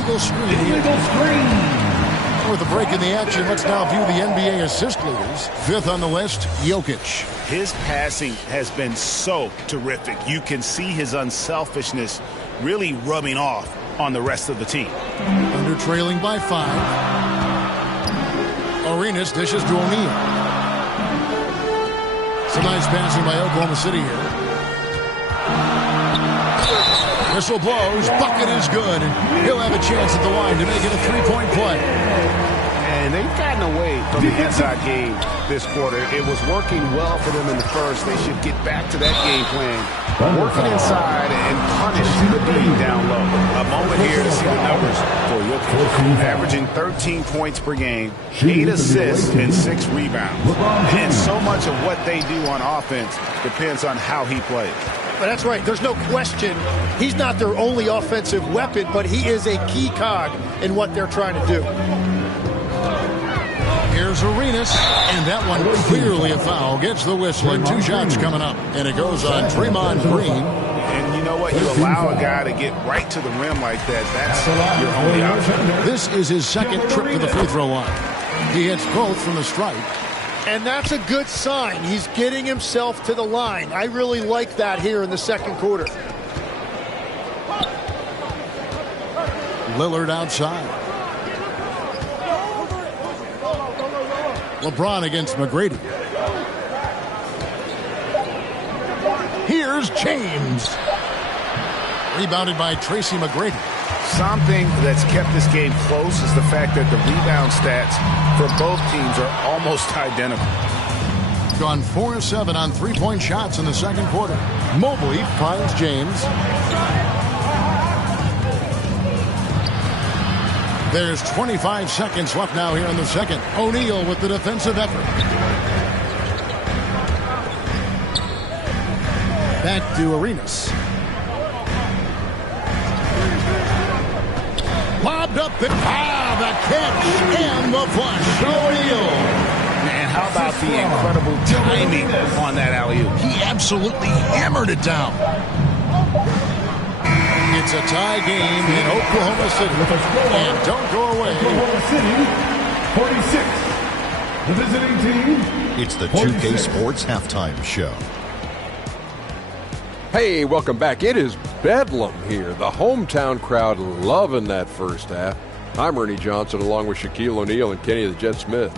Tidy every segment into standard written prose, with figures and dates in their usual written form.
illegal screen. With a break in the action, let's now view the NBA assist leaders. Fifth on the list, Jokic. His passing has been so terrific. You can see his unselfishness really rubbing off on the rest of the team. Under trailing by 5. Arenas dishes to O'Neal. Some nice passing by Oklahoma City here. Whistle blows. Bucket is good. He'll have a chance at the line to make it a three-point play. And they've gotten away from the inside game this quarter. It was working well for them in the first. They should get back to that game plan. Working inside and punish the team down low. A moment here to see the numbers for Jokic. Averaging 13 points per game, 8 assists, and 6 rebounds. And so much of what they do on offense depends on how he plays. But that's right. There's no question he's not their only offensive weapon, but he is a key cog in what they're trying to do. Here's Arenas, and that one clearly a foul. Gets the whistle, and 2 shots coming up. And it goes on Draymond Green. And you know what? You allow a guy to get right to the rim like that. That's your only option. This is his second trip to the free throw line. He hits both from the stripe. And that's a good sign. He's getting himself to the line. I really like that here in the second quarter. Lillard outside. LeBron against McGrady. Here's James. Rebounded by Tracy McGrady. Something that's kept this game close is the fact that the rebound stats for both teams are almost identical. Gone 4 of 7 on three-point shots in the second quarter. Mobley finds James. There's 25 seconds left now here in the second. O'Neal with the defensive effort. Back to Arenas. Lobbed up the catch and the flush. O'Neal. And how about the incredible timing on that alley-oop? He absolutely hammered it down. It's a tie game in Oklahoma City. And don't go away. Oklahoma City, 46. The visiting team. It's the 2K Sports Halftime Show. Hey, welcome back. It is Bedlam here. The hometown crowd loving that first half. I'm Ernie Johnson along with Shaquille O'Neal and Kenny the Jet Smith.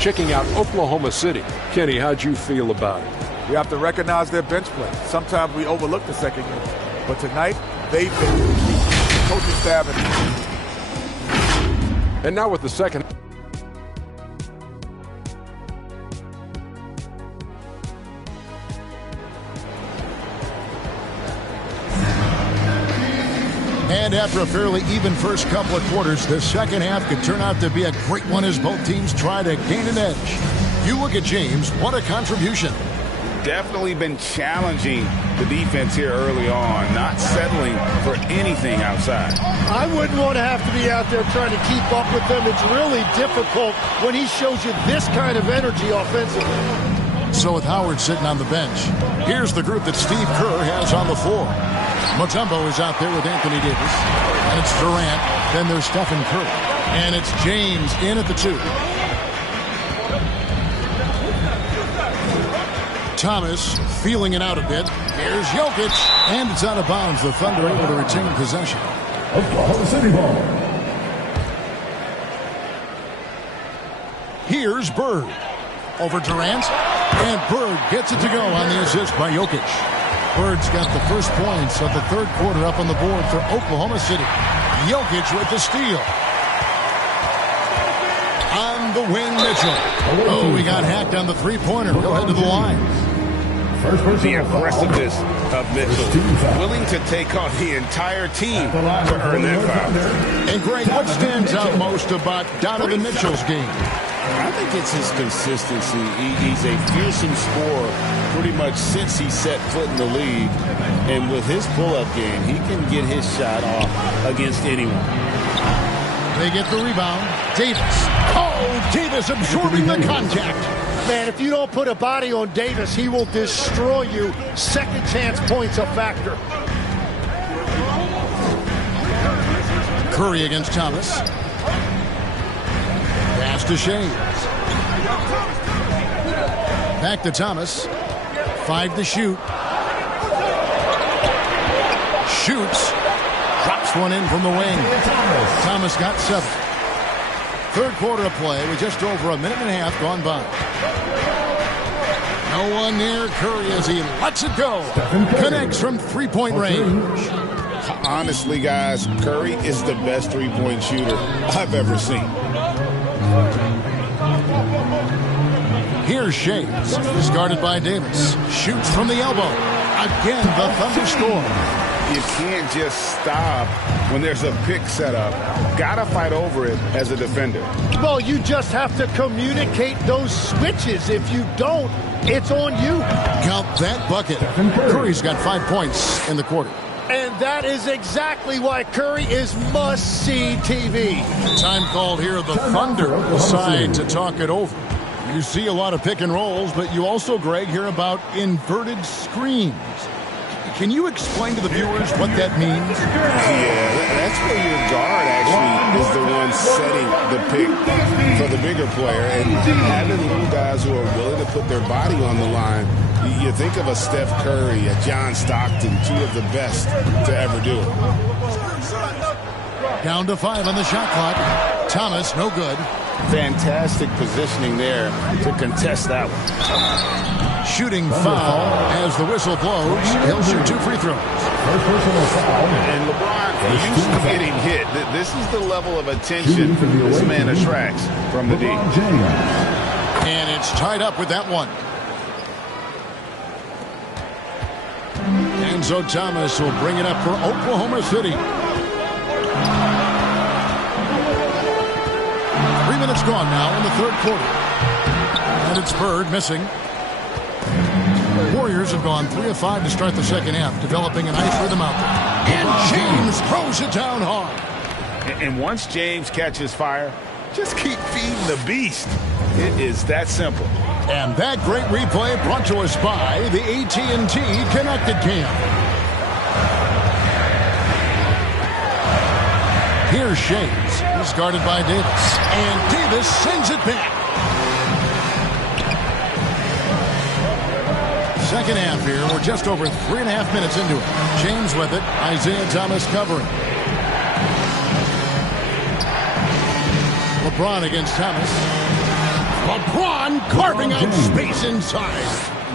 Checking out Oklahoma City. Kenny, how'd you feel about it? We have to recognize their bench play. Sometimes we overlook the second unit. But tonight, they've been key. Coaching staff and now with the second. And after a fairly even first couple of quarters, the second half could turn out to be a great one as both teams try to gain an edge. You look at James, what a contribution. Definitely been challenging the defense here early on, not settling for anything outside. I wouldn't want to have to be out there trying to keep up with them. It's really difficult when he shows you this kind of energy offensively. So with Howard sitting on the bench, here's the group that Steve Kerr has on the floor. Mutombo is out there with Anthony Davis. And it's Durant. Then there's Stephen Curry. And it's James in at the 2. Thomas feeling it out a bit. Here's Jokic. And it's out of bounds. The Thunder able to retain possession. Oklahoma City ball. Here's Bird. Over Durant. And Bird gets it to go on the assist by Jokic. Bird's got the first points of the third quarter up on the board for Oklahoma City. Jokic with the steal. On the wing, Mitchell. Oh, he got hacked on the three-pointer. He'll head to the line. The aggressiveness of Mitchell, willing to take on the entire team to earn that foul. And Greg, what stands out most about Donovan Mitchell's game? I think it's his consistency. He's a fearsome scorer pretty much since he set foot in the league. And with his pull-up game, he can get his shot off against anyone. They get the rebound. Davis. Oh, Davis absorbing the contact. Man, if you don't put a body on Davis, he will destroy you. Second chance points a factor. Curry against Thomas. Pass to Shea. Back to Thomas. 5 to shoot. Shoots. Drops one in from the wing. Thomas got 7. Third quarter of play with just over a minute and a half gone by. No one near Curry as he lets it go. Connects from three-point range. Honestly, guys, Curry is the best three-point shooter I've ever seen. Here's Shea. He's guarded by Davis. Shoots from the elbow. Again, the Thunder score. You can't just stop when there's a pick set up. Gotta fight over it as a defender. Well, you just have to communicate those switches. If you don't, it's on you. Count that bucket. Curry's got 5 points in the quarter. And that is exactly why Curry is must-see TV. Time called here. The Thunder decide to talk it over. You see a lot of pick and rolls, but you also, Greg, hear about inverted screens. Can you explain to the viewers what that means? Yeah, that's where your guard actually is the one setting the pick for the bigger player. And having little guys who are willing to put their body on the line, you think of a Steph Curry, a John Stockton, 2 of the best to ever do it. Down to 5 on the shot clock. Thomas, no good. Fantastic positioning there to contest that one. Shooting foul as the whistle blows. He'll shoot 2 free throws. And LeBron used to getting hit. This is the level of attention this man attracts from the D. And it's tied up with that one. Enzo Thomas will bring it up for Oklahoma City. 3 minutes gone now in the third quarter. And it's Bird missing. Warriors have gone 3 of 5 to start the second half, developing a nice rhythm out there. And James throws it down hard. And once James catches fire, just keep feeding the beast. It is that simple. And that great replay brought to us by the AT&T Connected Cam. Here's Shades. He's guarded by Davis. And Davis sends it back. Second half here. We're just over 3.5 minutes into it. James with it. Isaiah Thomas covering. LeBron against Thomas. LeBron carving out space inside.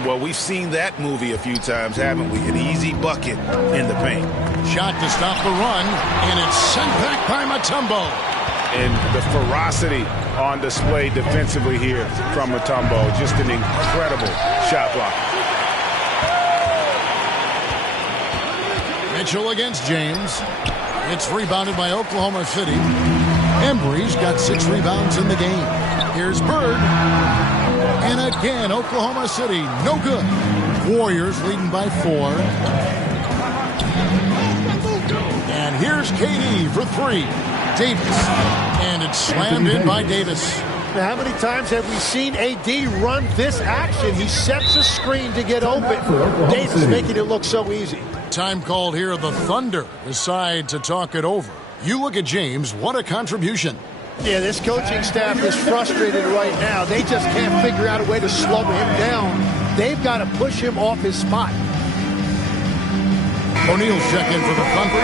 Well, we've seen that movie a few times, haven't we? An easy bucket in the paint. Shot to stop the run, and it's sent back by Mutombo. And the ferocity on display defensively here from Mutombo. Just an incredible shot block. Mitchell against James. It's rebounded by Oklahoma City. Embry's got 6 rebounds in the game. Here's Bird. And again, Oklahoma City, no good. Warriors leading by 4. And here's KD for 3. Davis. And it's slammed in by Davis. Now, how many times have we seen AD run this action? He sets a screen to get open. Davis making it look so easy. Time called here. The Thunder decide to talk it over. You look at James. What a contribution. Yeah, this coaching staff is frustrated right now. They just can't figure out a way to slow him down. They've got to push him off his spot. O'Neal's check in for the Thunder.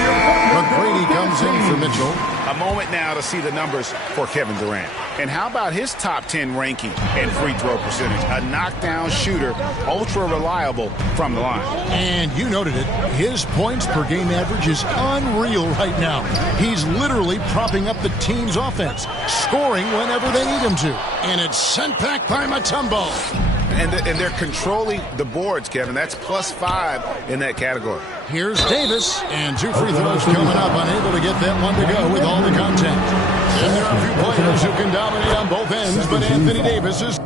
McGrady comes in for Mitchell. A moment now to see the numbers for Kevin Durant. And how about his top 10 ranking and free throw percentage? A knockdown shooter, ultra reliable from the line. And you noted it. His points per game average is unreal right now. He's literally propping up the team's offense, scoring whenever they need him to. And it's sent back by Mutombo. And they're controlling the boards, Kevin. That's +5 in that category. Here's Davis, and 2 free throws coming up, unable to get that one to go with all the contact. And there are a few players who can dominate on both ends, but Anthony Davis is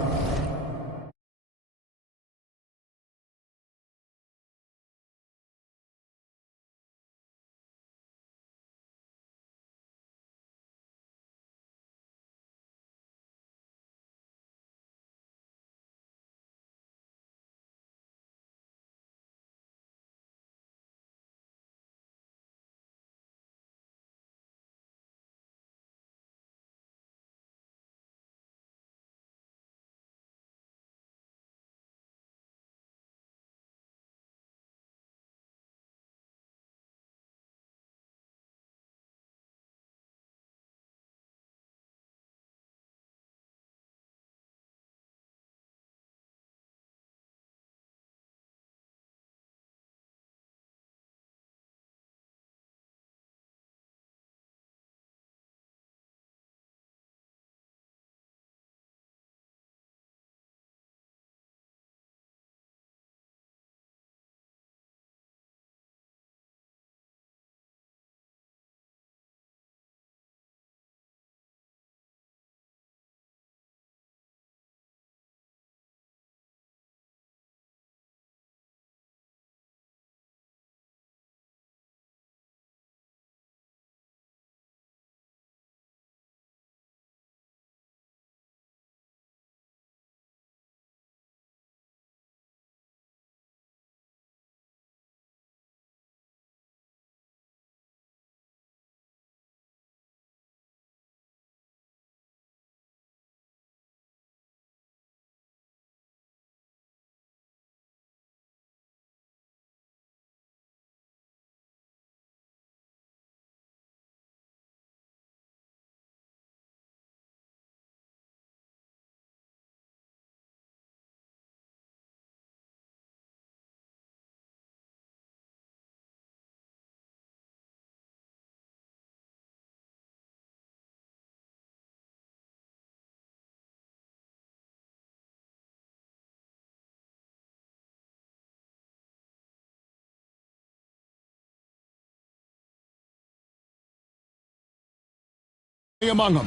among them.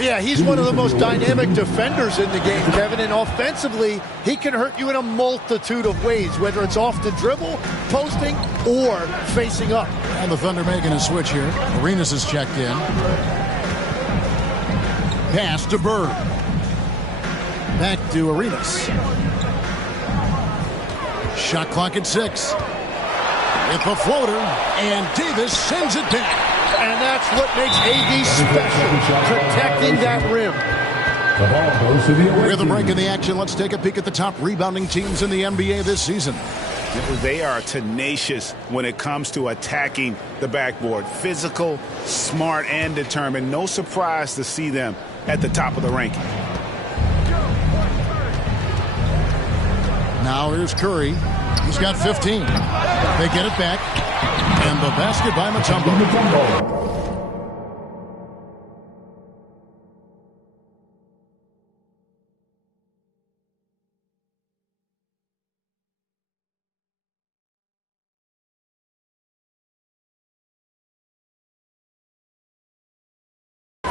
Yeah, he's one of the most dynamic defenders in the game, Kevin, and offensively, he can hurt you in a multitude of ways, whether it's off the dribble, posting, or facing up. And the Thunder making a switch here. Arenas is checked in. Pass to Bird. Back to Arenas. Shot clock at 6. With the floater, and Davis sends it back. And that's what makes AD special, protecting that rim. The ball goes to the away With a team. break in the action, let's take a peek at the top rebounding teams in the NBA this season. They are tenacious when it comes to attacking the backboard. Physical, smart, and determined. No surprise to see them at the top of the ranking. Now here's Curry. He's got 15. They get it back. And the basket by Mutombo.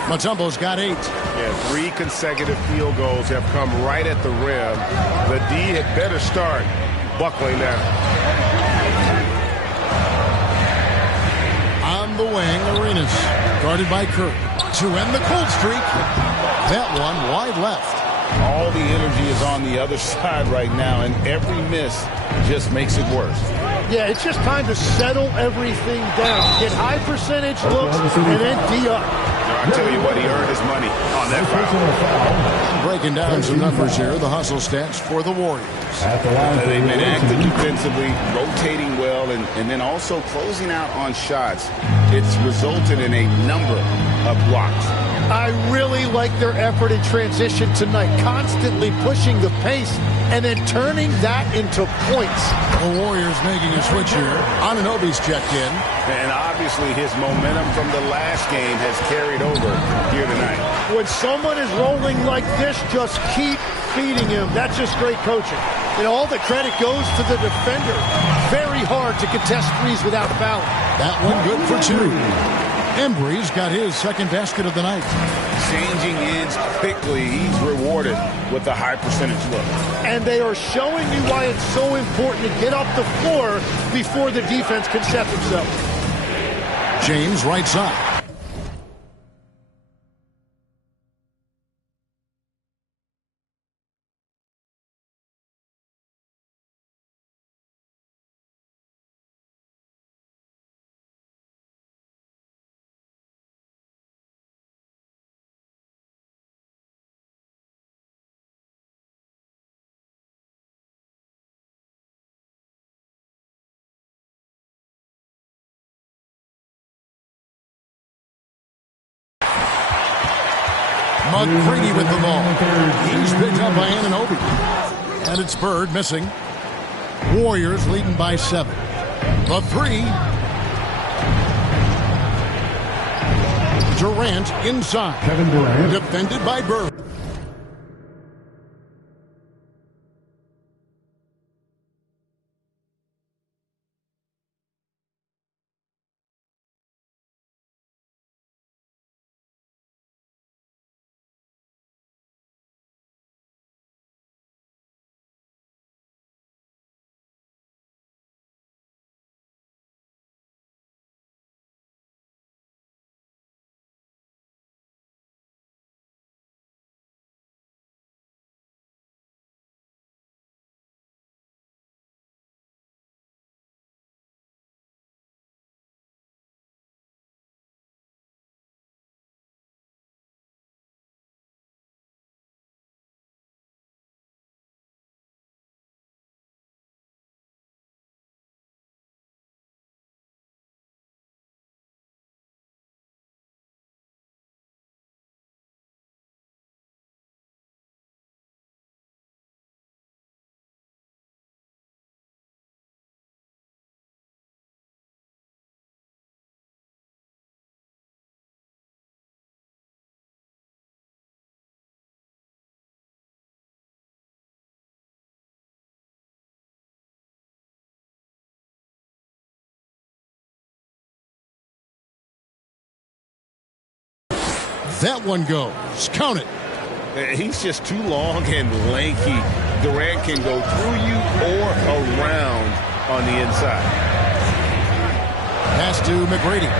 Mutombo's got 8. Yeah, 3 consecutive field goals have come right at the rim. The D had better start buckling now. On the wing, Arenas. Guarded by Curry. To end the cold streak. That one wide left. All the energy is on the other side right now, and every miss just makes it worse. Yeah, it's just time to settle everything down. Get high percentage looks and then D up. I tell you what, he earned his money on that foul. Breaking down some numbers here. The hustle stats for the Warriors. At the line for They've been the active team. defensively, rotating well, and then also closing out on shots. It's resulted in a number of blocks. I really like their effort in transition tonight, constantly pushing the pace and then turning that into points. The Warriors making a switch here. Anunoby's checked in. And obviously his momentum from the last game has carried over here tonight. When someone is rolling like this, just keep feeding him. That's just great coaching. And all the credit goes to the defender. Very hard to contest threes without fouling. That one good for 2. Embry's got his second basket of the night. Changing ends quickly, he's rewarded with a high percentage look. And they are showing you why it's so important to get off the floor before the defense can set themselves. James right side. McCready with the ball. He's picked up by Anunoby. And it's Bird missing. Warriors leading by 7. The 3. Durant inside. Kevin Durant. Defended by Bird. That one goes. Count it. He's just too long and lanky. Durant can go through you or around on the inside. Pass to McGrady.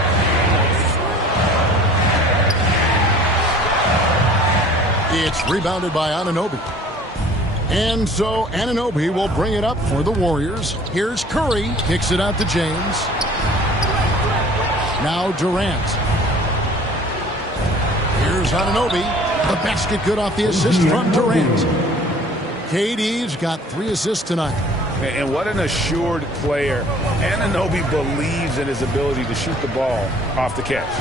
It's rebounded by Anunoby. And so Anunoby will bring it up for the Warriors. Here's Curry. Kicks it out to James. Now Durant. Here's Anunoby. The basket good off the assist from Durant. KD's got 3 assists tonight. And what an assured player. Anunoby believes in his ability to shoot the ball off the catch.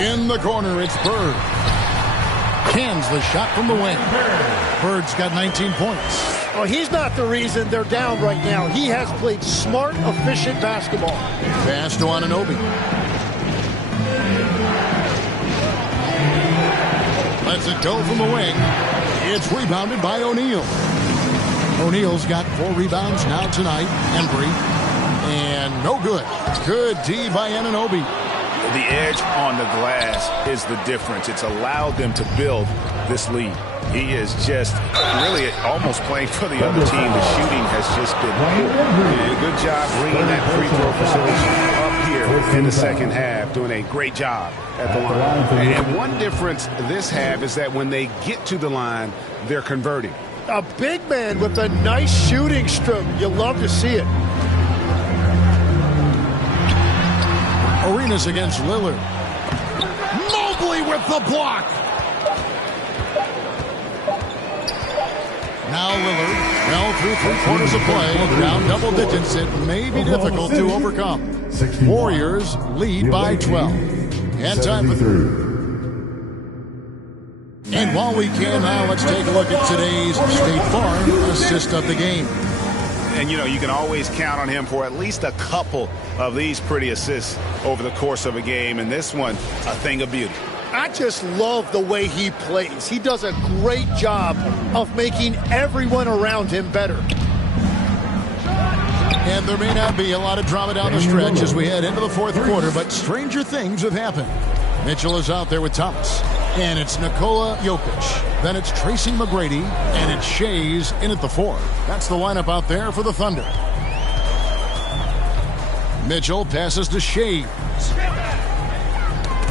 In the corner, it's Bird. Cans the shot from the wing. Bird's got 19 points. Well, he's not the reason they're down right now. He has played smart, efficient basketball. Pass to Anunoby. Lets it go from the wing. It's rebounded by O'Neal. O'Neal's got 4 rebounds now tonight. Embry. And no good. Good D by Anunoby. The edge on the glass is the difference. It's allowed them to build this lead. He is just really almost playing for the other team. The shooting has just been good. Good job bringing that free throw facility up here in the second half. Doing a great job at the line. And one difference this half is that when they get to the line, they're converting. A big man with a nice shooting stroke. You love to see it. Arenas against Lillard. Mobley with the block. Now Lillard, well through 3 quarters of play, down double digits. It may be difficult to overcome. Warriors lead by 12. And time for 3. And while we can now, let's take a look at today's State Farm assist of the game. And, you know, you can always count on him for at least a couple of these pretty assists over the course of a game. And this one, a thing of beauty. I just love the way he plays. He does a great job of making everyone around him better. And there may not be a lot of drama down the stretch as we head into the 4th quarter, but stranger things have happened. Mitchell is out there with Thomas. And it's Nikola Jokic. Then it's Tracy McGrady. And it's Shays in at the 4. That's the lineup out there for the Thunder. Mitchell passes to Shays.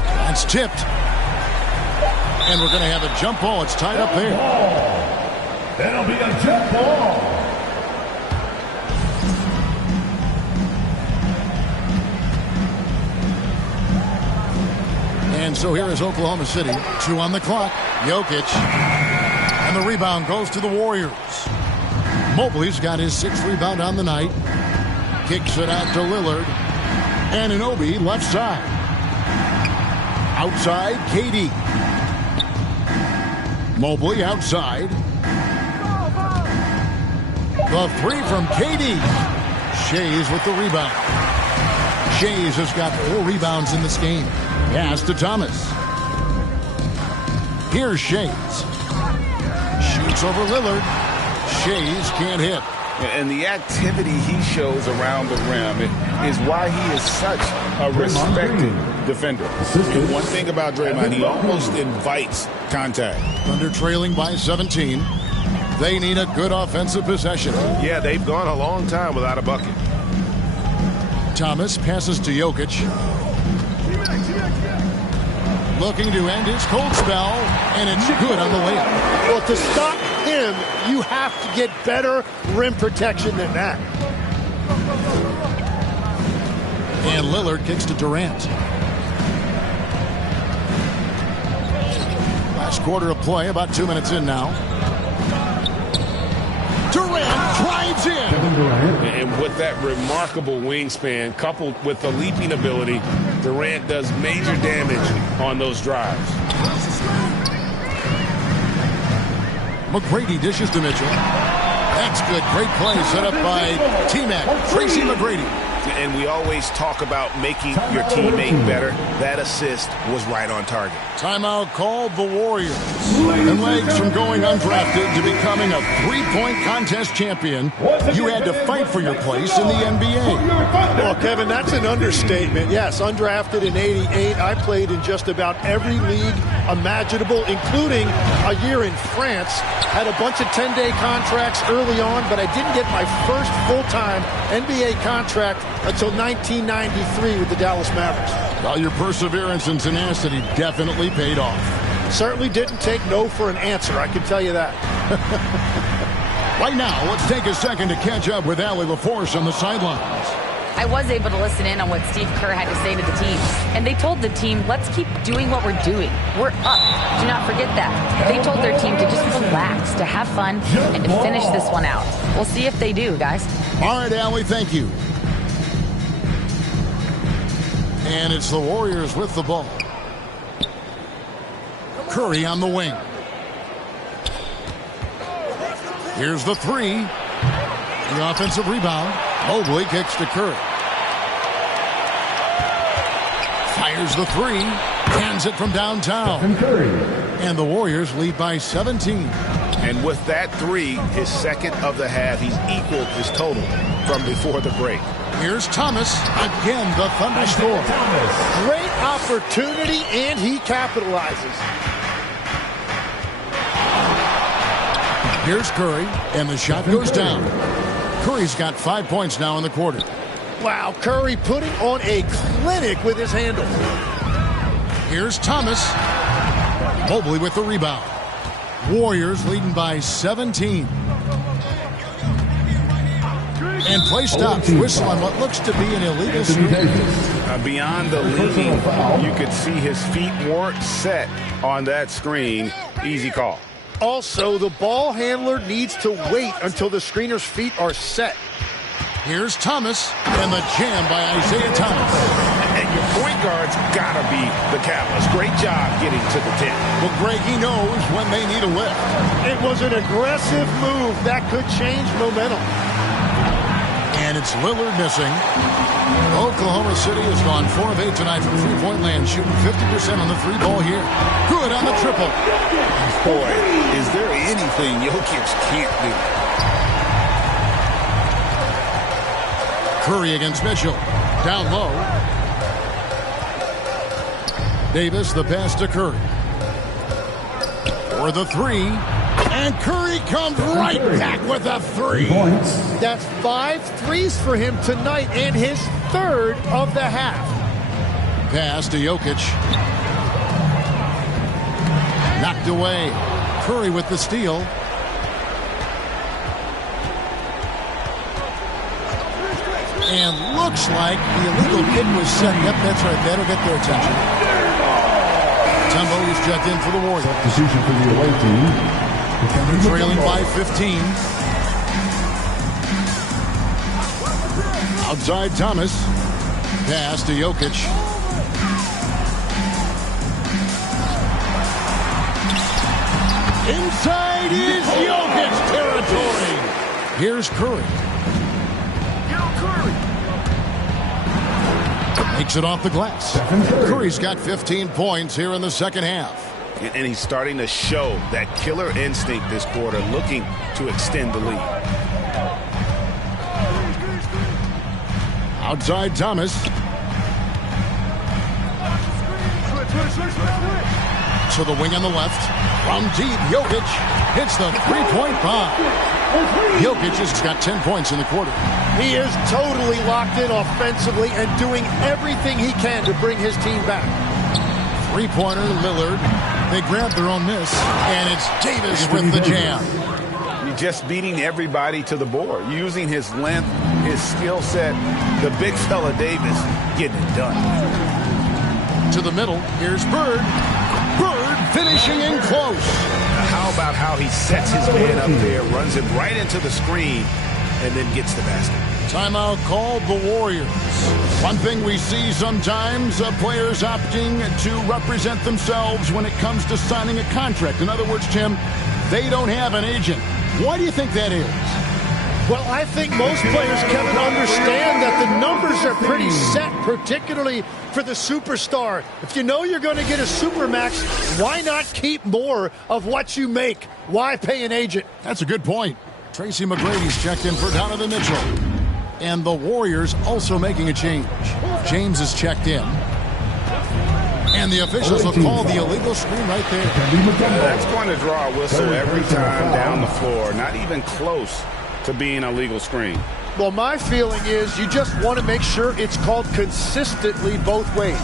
That's tipped. And we're going to have a jump ball. It's tied up there. That'll be a jump ball. And so here is Oklahoma City. 2 on the clock. Jokic. And the rebound goes to the Warriors. Mobley's got his 6th rebound on the night. Kicks it out to Lillard. Anunoby left side. Outside, KD. Mobley outside. The 3 from KD. Shays with the rebound. Shays has got 4 rebounds in this game. Pass to Thomas. Here's Shays. Shoots over Lillard. Shays can't hit. And the activity he shows around the rim is why he is such a respected defender. And one thing about Draymond, he almost invites contact. Thunder trailing by 17. They need a good offensive possession. Yeah, they've gone a long time without a bucket. Thomas passes to Jokic. Looking to end his cold spell, and it's good on the layup. Well, to stop him, you have to get better rim protection than that. And Lillard kicks to Durant. Last quarter of play, about 2 minutes in now. Durant drives in. And with that remarkable wingspan, coupled with the leaping ability, Durant does major damage on those drives. McGrady dishes to Mitchell. That's good. Great play set up by T-Mac, Tracy McGrady. And we always talk about making your teammate better. That assist was right on target. Timeout called the Warriors. And legs from going undrafted to becoming a 3-point contest champion, you had to fight for your place in the NBA. Well, Well, Kevin, that's an understatement. Yes, undrafted in '88. I played in just about every league imaginable, including a year in France. Had a bunch of 10-day contracts early on, but I didn't get my first full-time NBA contract until 1993 with the Dallas Mavericks. Well, your perseverance and tenacity definitely paid off. Certainly didn't take no for an answer, I can tell you that. Right now, let's take a second to catch up with Allie LaForce on the sidelines. I was able to listen in on what Steve Kerr had to say to the team. And they told the team, let's keep doing what we're doing. We're up. Do not forget that. They told their team to just relax, to have fun, and to finish this one out. We'll see if they do, guys. All right, Allie, thank you. And it's the Warriors with the ball. Curry on the wing. Here's the three. The offensive rebound. Mobley kicks to Curry. Fires the three. Hands it from downtown. And the Warriors lead by 17. And with that three, his second of the half, he's equaled his total from before the break. Here's Thomas. Again, the Thunder score. Great opportunity, and he capitalizes. Here's Curry, and the shot goes down. Curry's got 5 points now in the quarter. Wow, Curry putting on a clinic with his handle. Here's Thomas. Mobley with the rebound. Warriors leading by 17. And play stops. Whistle on what looks to be an illegal screen. Beyond the leading, you could see his feet weren't set on that screen. Easy call. Also, the ball handler needs to wait until the screener's feet are set. Here's Thomas, and the jam by Isaiah Thomas. And your point guard's got to be the catalyst. Great job getting to the 10. Well, Greg, he knows when they need a lift. It was an aggressive move that could change momentum. And it's Lillard missing. Oklahoma City has gone 4 of 8 tonight from three-point land, shooting 50% on the three ball here. Good on the triple. Boy, is there anything Jokic can't do? Curry against Mitchell. Down low. Davis, the pass to Curry. For the three. And Curry comes right back with a three. That's 5 threes for him tonight and his third of the half. Pass to Jokic. Knocked away. Curry with the steal. And looks like the illegal kick was set. Yep, that's right. That'll get their attention. Tembo is checked in for the Warriors. Substitution for the away team. Trailing by 15. Outside Thomas. Pass to Jokic. Inside is Jokic territory. Here's Curry. Makes it off the glass. Curry's got 15 points here in the second half. And he's starting to show that killer instinct this quarter, looking to extend the lead. Outside Thomas. To the wing on the left. From deep, Jokic hits the three-point bomb. Jokic has got 10 points in the quarter. He is totally locked in offensively and doing everything he can to bring his team back. Three-pointer, Lillard. They grab their own miss, and it's Davis with the jam. He's just beating everybody to the board, using his length, his skill set. The big fella Davis getting it done. To the middle, here's Bird. Bird finishing in close. Now how about how he sets his man up there, runs him right into the screen, and then gets the basket. Timeout called the Warriors. One thing we see sometimes, players opting to represent themselves when it comes to signing a contract. In other words, Tim, they don't have an agent. Why do you think that is? Well, I think most players, Kevin, understand that the numbers are pretty set, particularly for the superstar. If you know you're going to get a supermax, why not keep more of what you make? Why pay an agent? That's a good point. Tracy McGrady's checked in for Donovan Mitchell. And the Warriors also making a change. James is checked in. And the officials will call the illegal screen right there. That's going to draw a whistle every time down the floor. Not even close to being a legal screen. Well, my feeling is you just want to make sure it's called consistently both ways.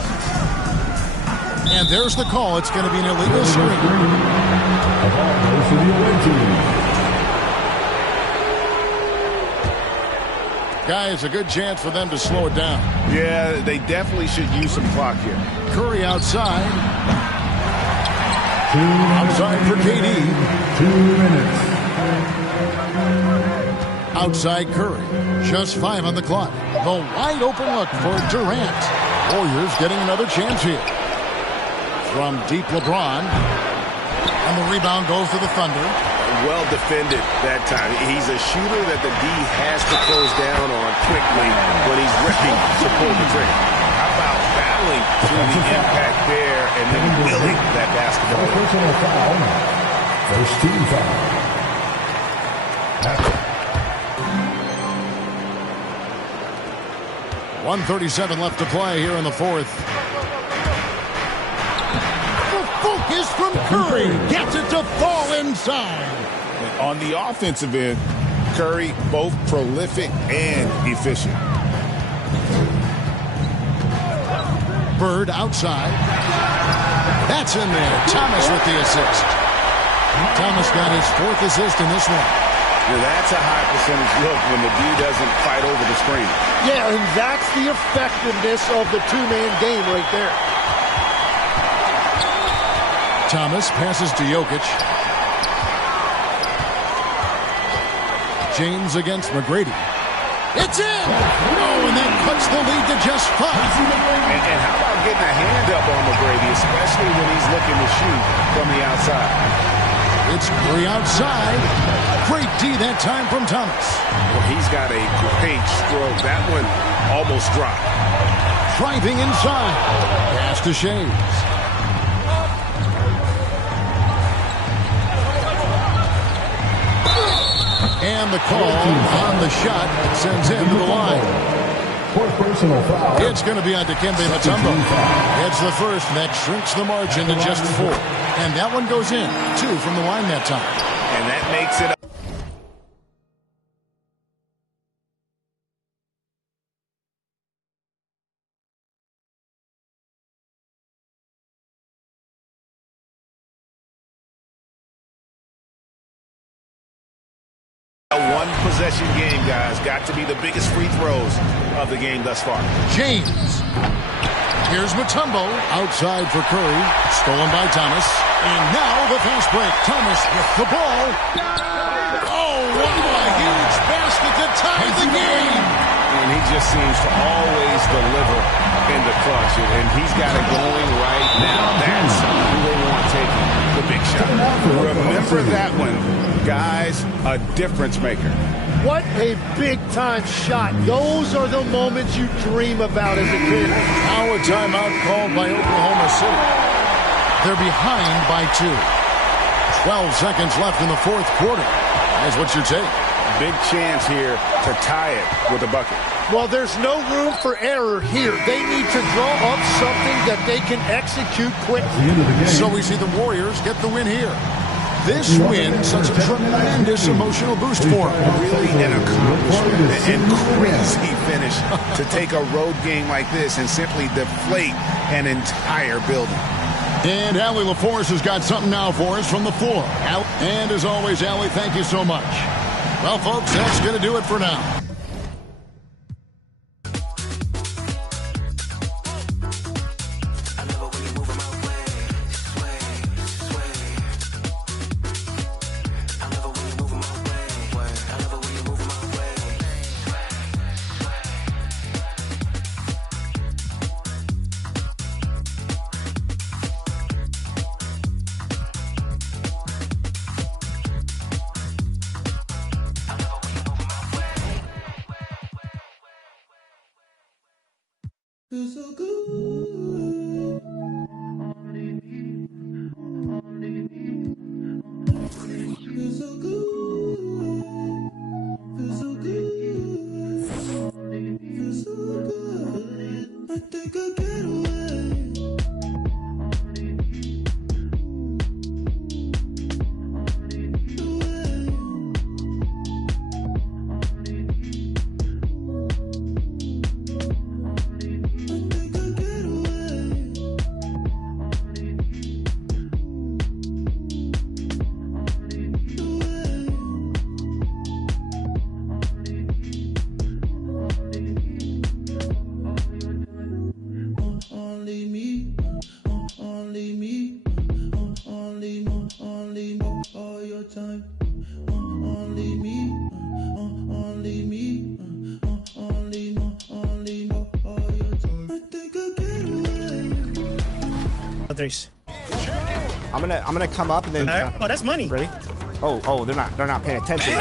And there's the call. It's going to be an illegal screen. Guys, a good chance for them to slow it down. Yeah, they definitely should use some clock here. Curry outside. Outside for KD. 2 minutes. Outside Curry. Just 5 on the clock. The wide open look for Durant. Warriors getting another chance here. From deep LeBron. And the rebound goes to the Thunder. Well defended that time. He's a shooter that the D has to close down on quickly when he's ready to pull the trigger. How about battling through the impact there and then willing that basketball? Personal foul. First team foul. 1:37 left to play here in the fourth. The focus from Curry gets it to fall inside. On the offensive end, Curry both prolific and efficient. Bird outside. That's in there. Thomas with the assist. Thomas got his 4th assist in this one. Yeah, that's a high percentage look when the D doesn't fight over the screen. Yeah, and that's the effectiveness of the two-man game right there. Thomas passes to Jokic. James against McGrady. It's in! Oh, and that cuts the lead to just 5. And how about getting a hand up on McGrady, especially when he's looking to shoot from the outside? It's Curry outside. Great D that time from Thomas. Well, he's got a great stroke. That one almost dropped. Driving inside. Pass to Shays. And the call on the shot sends him to the line. Personal foul. It's going to be on Dikembe Mutombo. It's the first that shrinks the margin to just 4. And that one goes in. 2 from the line that time. And that makes it a one-possession game, guys. Got to be the biggest free throws of the game thus far. James. Here's Mutombo. Outside for Curry. Stolen by Thomas. And now the fast break. Thomas with the ball. Oh, what a huge basket to tie the game. And he just seems to always deliver in the clutch. And he's got it going right now. That's who they want taking the big shot. Remember that one. Guys, a difference maker. What a big-time shot. Those are the moments you dream about as a kid. Now a timeout called by Oklahoma City. They're behind by 2. 12 seconds left in the fourth quarter. That's what you take. Big chance here to tie it with a bucket. Well, there's no room for error here. They need to draw up something that they can execute quickly. So we see the Warriors get the win here. This win such a tremendous emotional boost for them. Really an accomplishment and crazy finish to take a road game like this and simply deflate an entire building. And Allie LaForce has got something now for us from the floor. And as always, Allie, thank you so much. Well, folks, that's going to do it for now. threes. I'm gonna come up and then. Right. Oh, that's money. Ready? Oh, they're not paying attention.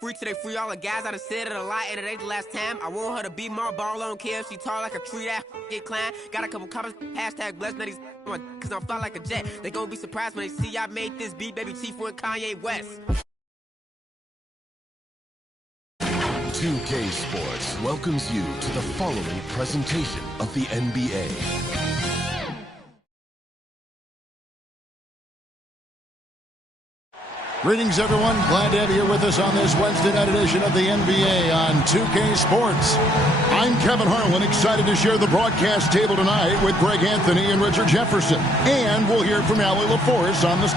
Free today, free all the guys. I done said it a lot, and it ain't the last time. I want her to be my ball on care. She tall like a tree that get climbed. Got a couple comments, hashtag blessed, now these cause I'm fly like a jet. They gon' be surprised when they see I made this beat, baby Chief and Kanye West. 2K Sports welcomes you to the following presentation of the NBA. Greetings, everyone. Glad to have you here with us on this Wednesday night edition of the NBA on 2K Sports. I'm Kevin Harlan, excited to share the broadcast table tonight with Greg Anthony and Richard Jefferson. And we'll hear from Allie LaForce on this.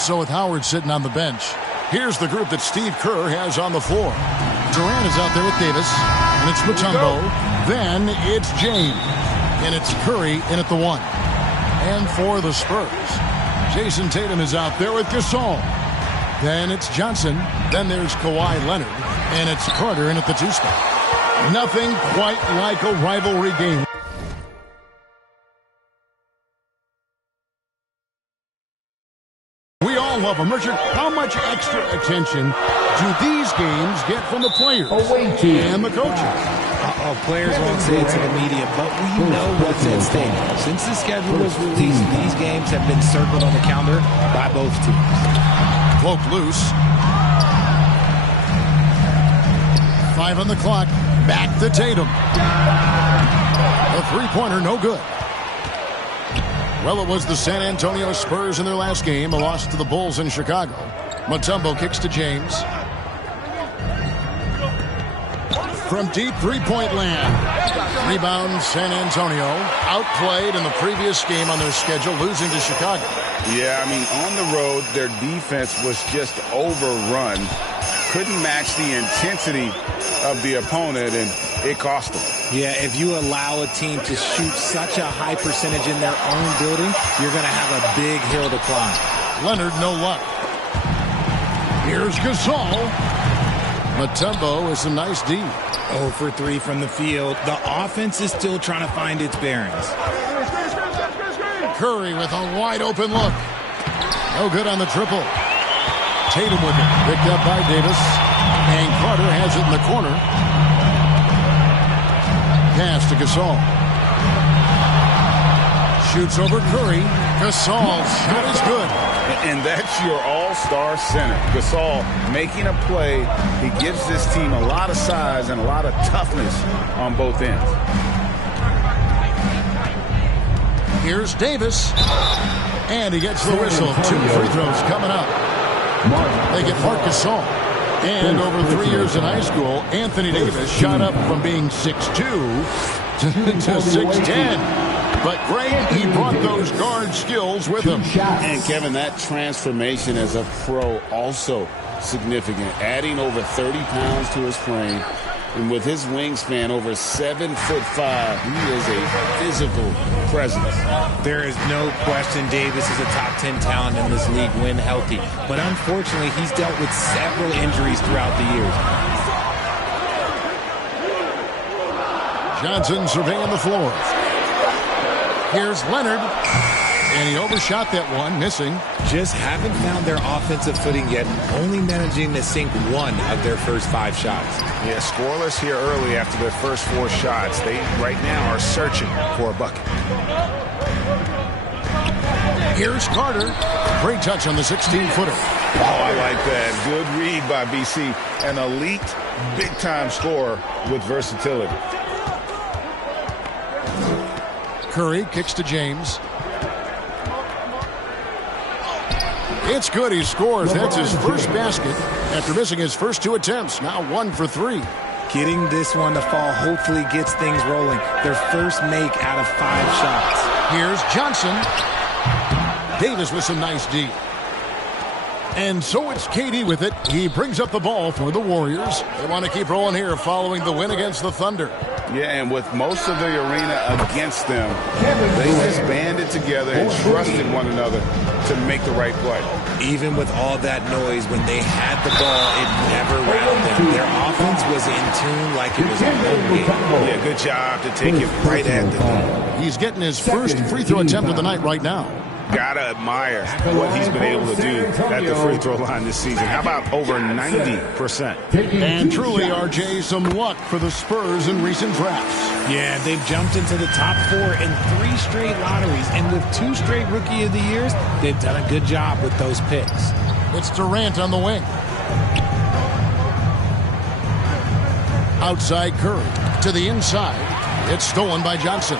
So with Howard sitting on the bench, here's the group that Steve Kerr has on the floor. Durant is out there with Davis, and it's Mutombo. Then it's James, and it's Curry in at the 1. And for the Spurs, Jason Tatum is out there with Gasol. Then it's Johnson. Then there's Kawhi Leonard. And it's Carter in at the 2 spot. Nothing quite like a rivalry game. We all love them. Richard, how much extra attention do these games get from the players and the coaches? Players won't say it to the media, but we know what's at stake. Since the schedule was released, these games have been circled on the calendar by both teams. Cloak loose. 5 on the clock. Back to Tatum. A three-pointer, no good. Well, it was the San Antonio Spurs in their last game, a loss to the Bulls in Chicago. Mutombo kicks to James. From deep three-point land. Rebound San Antonio. Outplayed in the previous game on their schedule, losing to Chicago. Yeah, I mean, on the road, their defense was just overrun. Couldn't match the intensity of the opponent, and it cost them. Yeah, if you allow a team to shoot such a high percentage in their own building, you're going to have a big hill to climb. Leonard, no luck. Here's Gasol. Mutombo with some nice D. 0 for 3 from the field. The offense is still trying to find its bearings. Curry with a wide open look. No good on the triple. Tatum with it. Picked up by Davis. And Carter has it in the corner. Pass to Gasol. Shoots over Curry. Gasol's shot is good. And that's your all-star center. Gasol making a play. He gives this team a lot of size and a lot of toughness on both ends. Here's Davis. And he gets the whistle. 2 free throws coming up. They get Marc Gasol. And over 3 years in high school, Anthony Davis shot up from being 6'2 to 6'10. But great, he brought those guard skills with him. And, Kevin, that transformation as a pro also significant. Adding over 30 pounds to his frame. And with his wingspan over 7'5", he is a physical presence. There is no question Davis is a top 10 talent in this league when healthy. But unfortunately, he's dealt with several injuries throughout the years. Johnson surveying the floor. Here's Leonard. And he overshot that one, missing. Just haven't found their offensive footing yet, only managing to sink one of their first 5 shots. Yeah, scoreless here early after their first 4 shots. They, right now, are searching for a bucket. Here's Carter. Great touch on the 16-footer. Oh, I like that. Good read by BC. An elite, big-time scorer with versatility. Curry kicks to James. It's good. He scores. That's his first basket after missing his first 2 attempts. Now 1 for 3. Getting this one to fall hopefully gets things rolling. Their first make out of 5 shots. Here's Johnson. Davis with some nice D. And so it's KD with it. He brings up the ball for the Warriors. They want to keep rolling here following the win against the Thunder. Yeah, and with most of the arena against them, they just banded together and trusted one another to make the right play. Even with all that noise, when they had the ball, it never rattled them. Their offense was in tune like it was a home game. Yeah, good job to take it right at the net. He's getting his first free throw attempt of the night right now. Gotta admire what he's been able to do at the free throw line this season. How about over 90%? And truly, RJ, some luck for the Spurs in recent drafts. Yeah, they've jumped into the top 4 in 3 straight lotteries. And with 2 straight Rookie of the Years, they've done a good job with those picks. It's Durant on the wing. Outside Curry. To the inside. It's stolen by Johnson.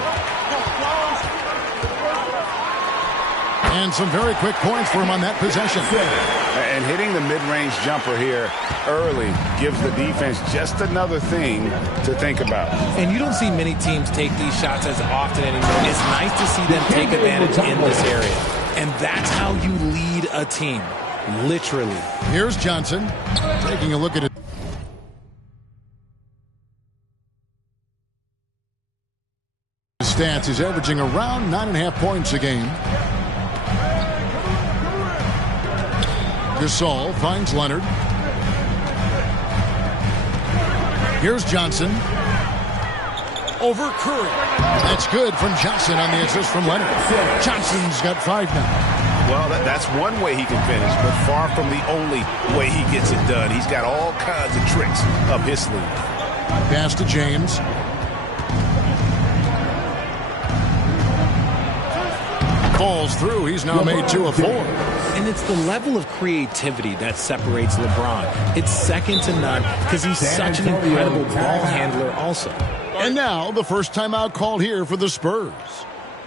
And some very quick points for him on that possession. And hitting the mid-range jumper here early gives the defense just another thing to think about. And you don't see many teams take these shots as often anymore. It's nice to see them take advantage in this area. And that's how you lead a team, literally. Here's Johnson taking a look at it. Stats is averaging around 9.5 points a game. Gasol finds Leonard. Here's Johnson. Over Curry. That's good from Johnson on the assist from Leonard. Johnson's got 5 now. Well, that's one way he can finish, but far from the only way he gets it done. He's got all kinds of tricks up his sleeve. Pass to James. Falls through. He's now made 2 of 4. And it's the level of creativity that separates LeBron. It's second to none because he's such an incredible ball handler also. And now the first timeout called here for the Spurs.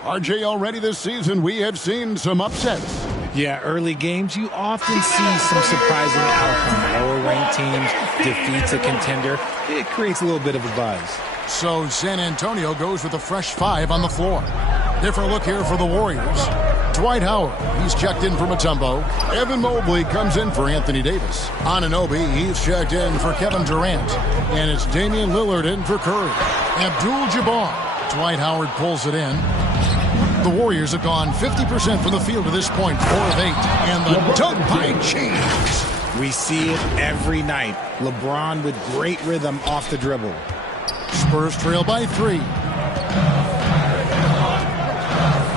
RJ, already this season we have seen some upsets. Yeah, early games you often see some surprising outcomes. Lower-ranked teams defeats a contender. It creates a little bit of a buzz. So San Antonio goes with a fresh 5 on the floor. Different look here for the Warriors. Dwight Howard, he's checked in for Mutombo. Evan Mobley comes in for Anthony Davis. Anunoby, he's checked in for Kevin Durant. And it's Damian Lillard in for Curry. Abdul-Jabbar. Dwight Howard pulls it in. The Warriors have gone 50% from the field to this point, 4 of 8. And the dunk by James. We see it every night. LeBron with great rhythm off the dribble. Spurs trail by 3.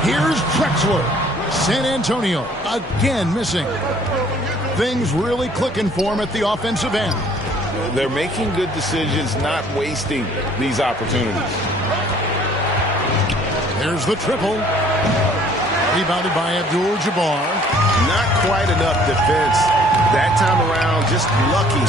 Here's Drexler. San Antonio again missing. Things really clicking for him at the offensive end. They're making good decisions, not wasting these opportunities. There's the triple. Rebounded by Abdul-Jabbar. Not quite enough defense. That time around, just lucky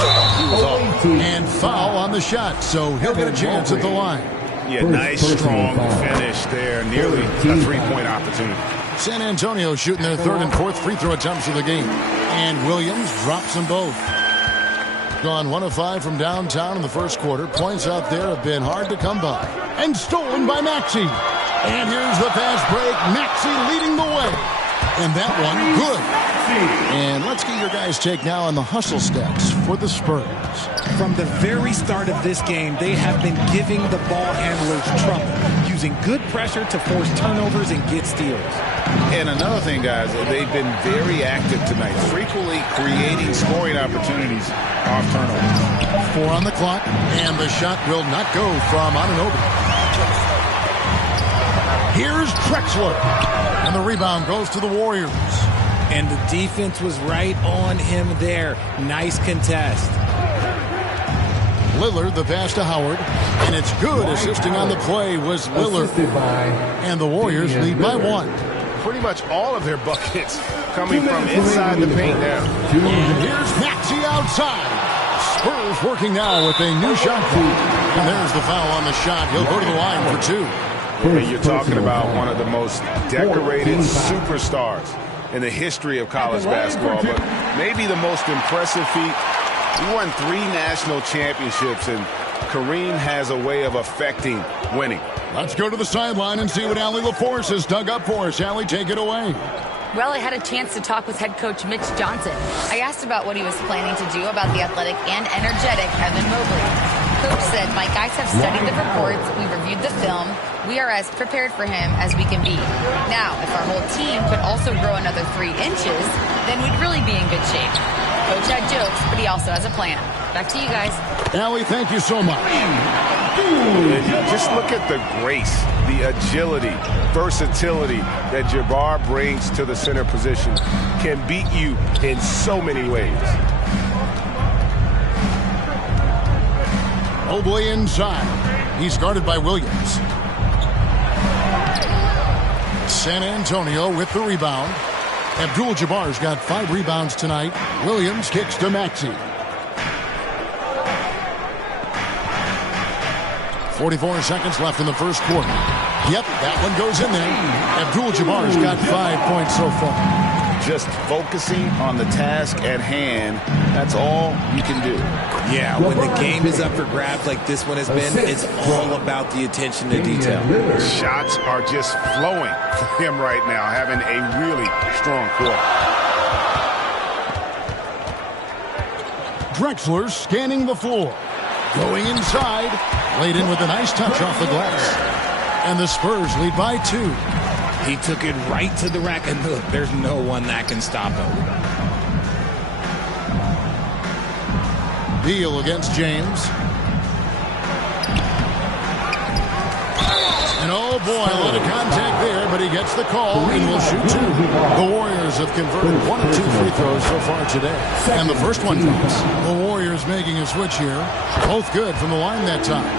he was off. And foul on the shot, so he'll get a chance at the line. Yeah, nice, strong finish there. Nearly a 3-point opportunity. San Antonio shooting their 3rd and 4th free throw attempts of the game. And Williams drops them both. gone 1 of 5 from downtown in the first quarter. Points out there have been hard to come by. And stolen by Maxey. And here's the fast break. Maxey leading the way. And that one, good. And let's get your guys' take now on the hustle stats for the Spurs. From the very start of this game, they have been giving the ball handlers trouble, using good pressure to force turnovers and get steals. And another thing, guys, they've been very active tonight, frequently creating scoring opportunities off turnovers. 4 on the clock, and the shot will not go from Anunoby. Here's Drexler, and the rebound goes to the Warriors. And the defense was right on him there. Nice contest. Lillard, the pass to Howard, and it's good. Assisting on the play was Lillard. And the Warriors lead by 1. Pretty much all of their buckets coming from inside the paint now. And here's Maxey outside. Spurs working now with a new shot clock. And there's the foul on the shot. He'll go to the line for 2. And you're talking about one of the most decorated superstars in the history of college basketball, but maybe the most impressive feat. He won 3 national championships, and Kareem has a way of affecting winning. Let's go to the sideline and see what Allie LaForce has dug up for us. Allie, take it away. Well, I had a chance to talk with head coach Mitch Johnson. I asked about what he was planning to do about the athletic and energetic Evan Mobley. Coach said, my guys have studied the reports, we reviewed the film, we are as prepared for him as we can be. Now, if our whole team could also grow another 3 inches, then we'd really be in good shape. Coach had jokes, but he also has a plan. Back to you guys. Allie, thank you so much. Just look at the grace, the agility, versatility that Jabbar brings to the center position. Can beat you in so many ways. Mobley inside. He's guarded by Williams. San Antonio with the rebound. Abdul-Jabbar's got 5 rebounds tonight. Williams kicks to Maxey. 44 seconds left in the first quarter. Yep, that one goes in there. Abdul-Jabbar's got 5 points so far. Just focusing on the task at hand, that's all you can do. Yeah, when the game is up for grabs like this one has been, it's all about the attention to detail. Shots are just flowing for him right now, having a really strong quarter. Drexler scanning the floor. Going inside. Laid in with a nice touch off the glass. And the Spurs lead by 2. He took it right to the rack, and look, there's no one that can stop him. Beal against James. And oh boy, a lot of contact there, but he gets the call and will shoot 2. The Warriors have converted 1 of 2 free throws so far today. And the first one drops. The Warriors making a switch here. Both good from the line that time.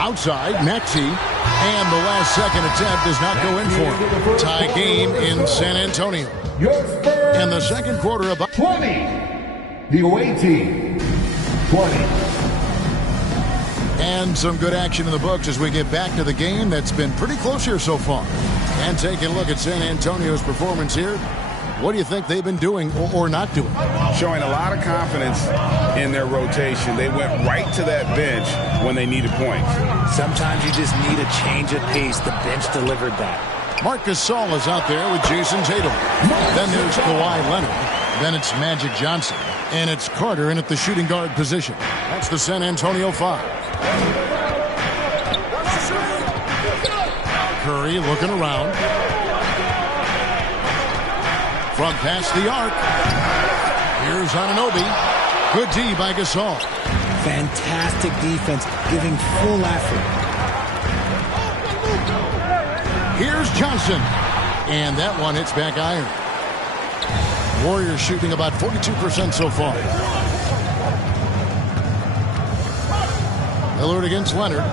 Outside, Maxey, and the last second attempt does not go in for him. Tie game in San Antonio. And the second quarter about 20. The away team, 20. And some good action in the books as we get back to the game that's been pretty close here so far. And taking a look at San Antonio's performance here. What do you think they've been doing or not doing? Showing a lot of confidence in their rotation. They went right to that bench when they needed points. Sometimes you just need a change of pace. The bench delivered that. Marc Gasol is out there with Jason Tatum. Then there's Kawhi Leonard. Then it's Magic Johnson. And it's Carter in at the shooting guard position. That's the San Antonio 5. Curry looking around. From past the arc. Here's Anunoby. Good D by Gasol. Fantastic defense, giving full effort. Here's Johnson. And that one hits back iron. Warriors shooting about 42% so far. Lillard against Leonard.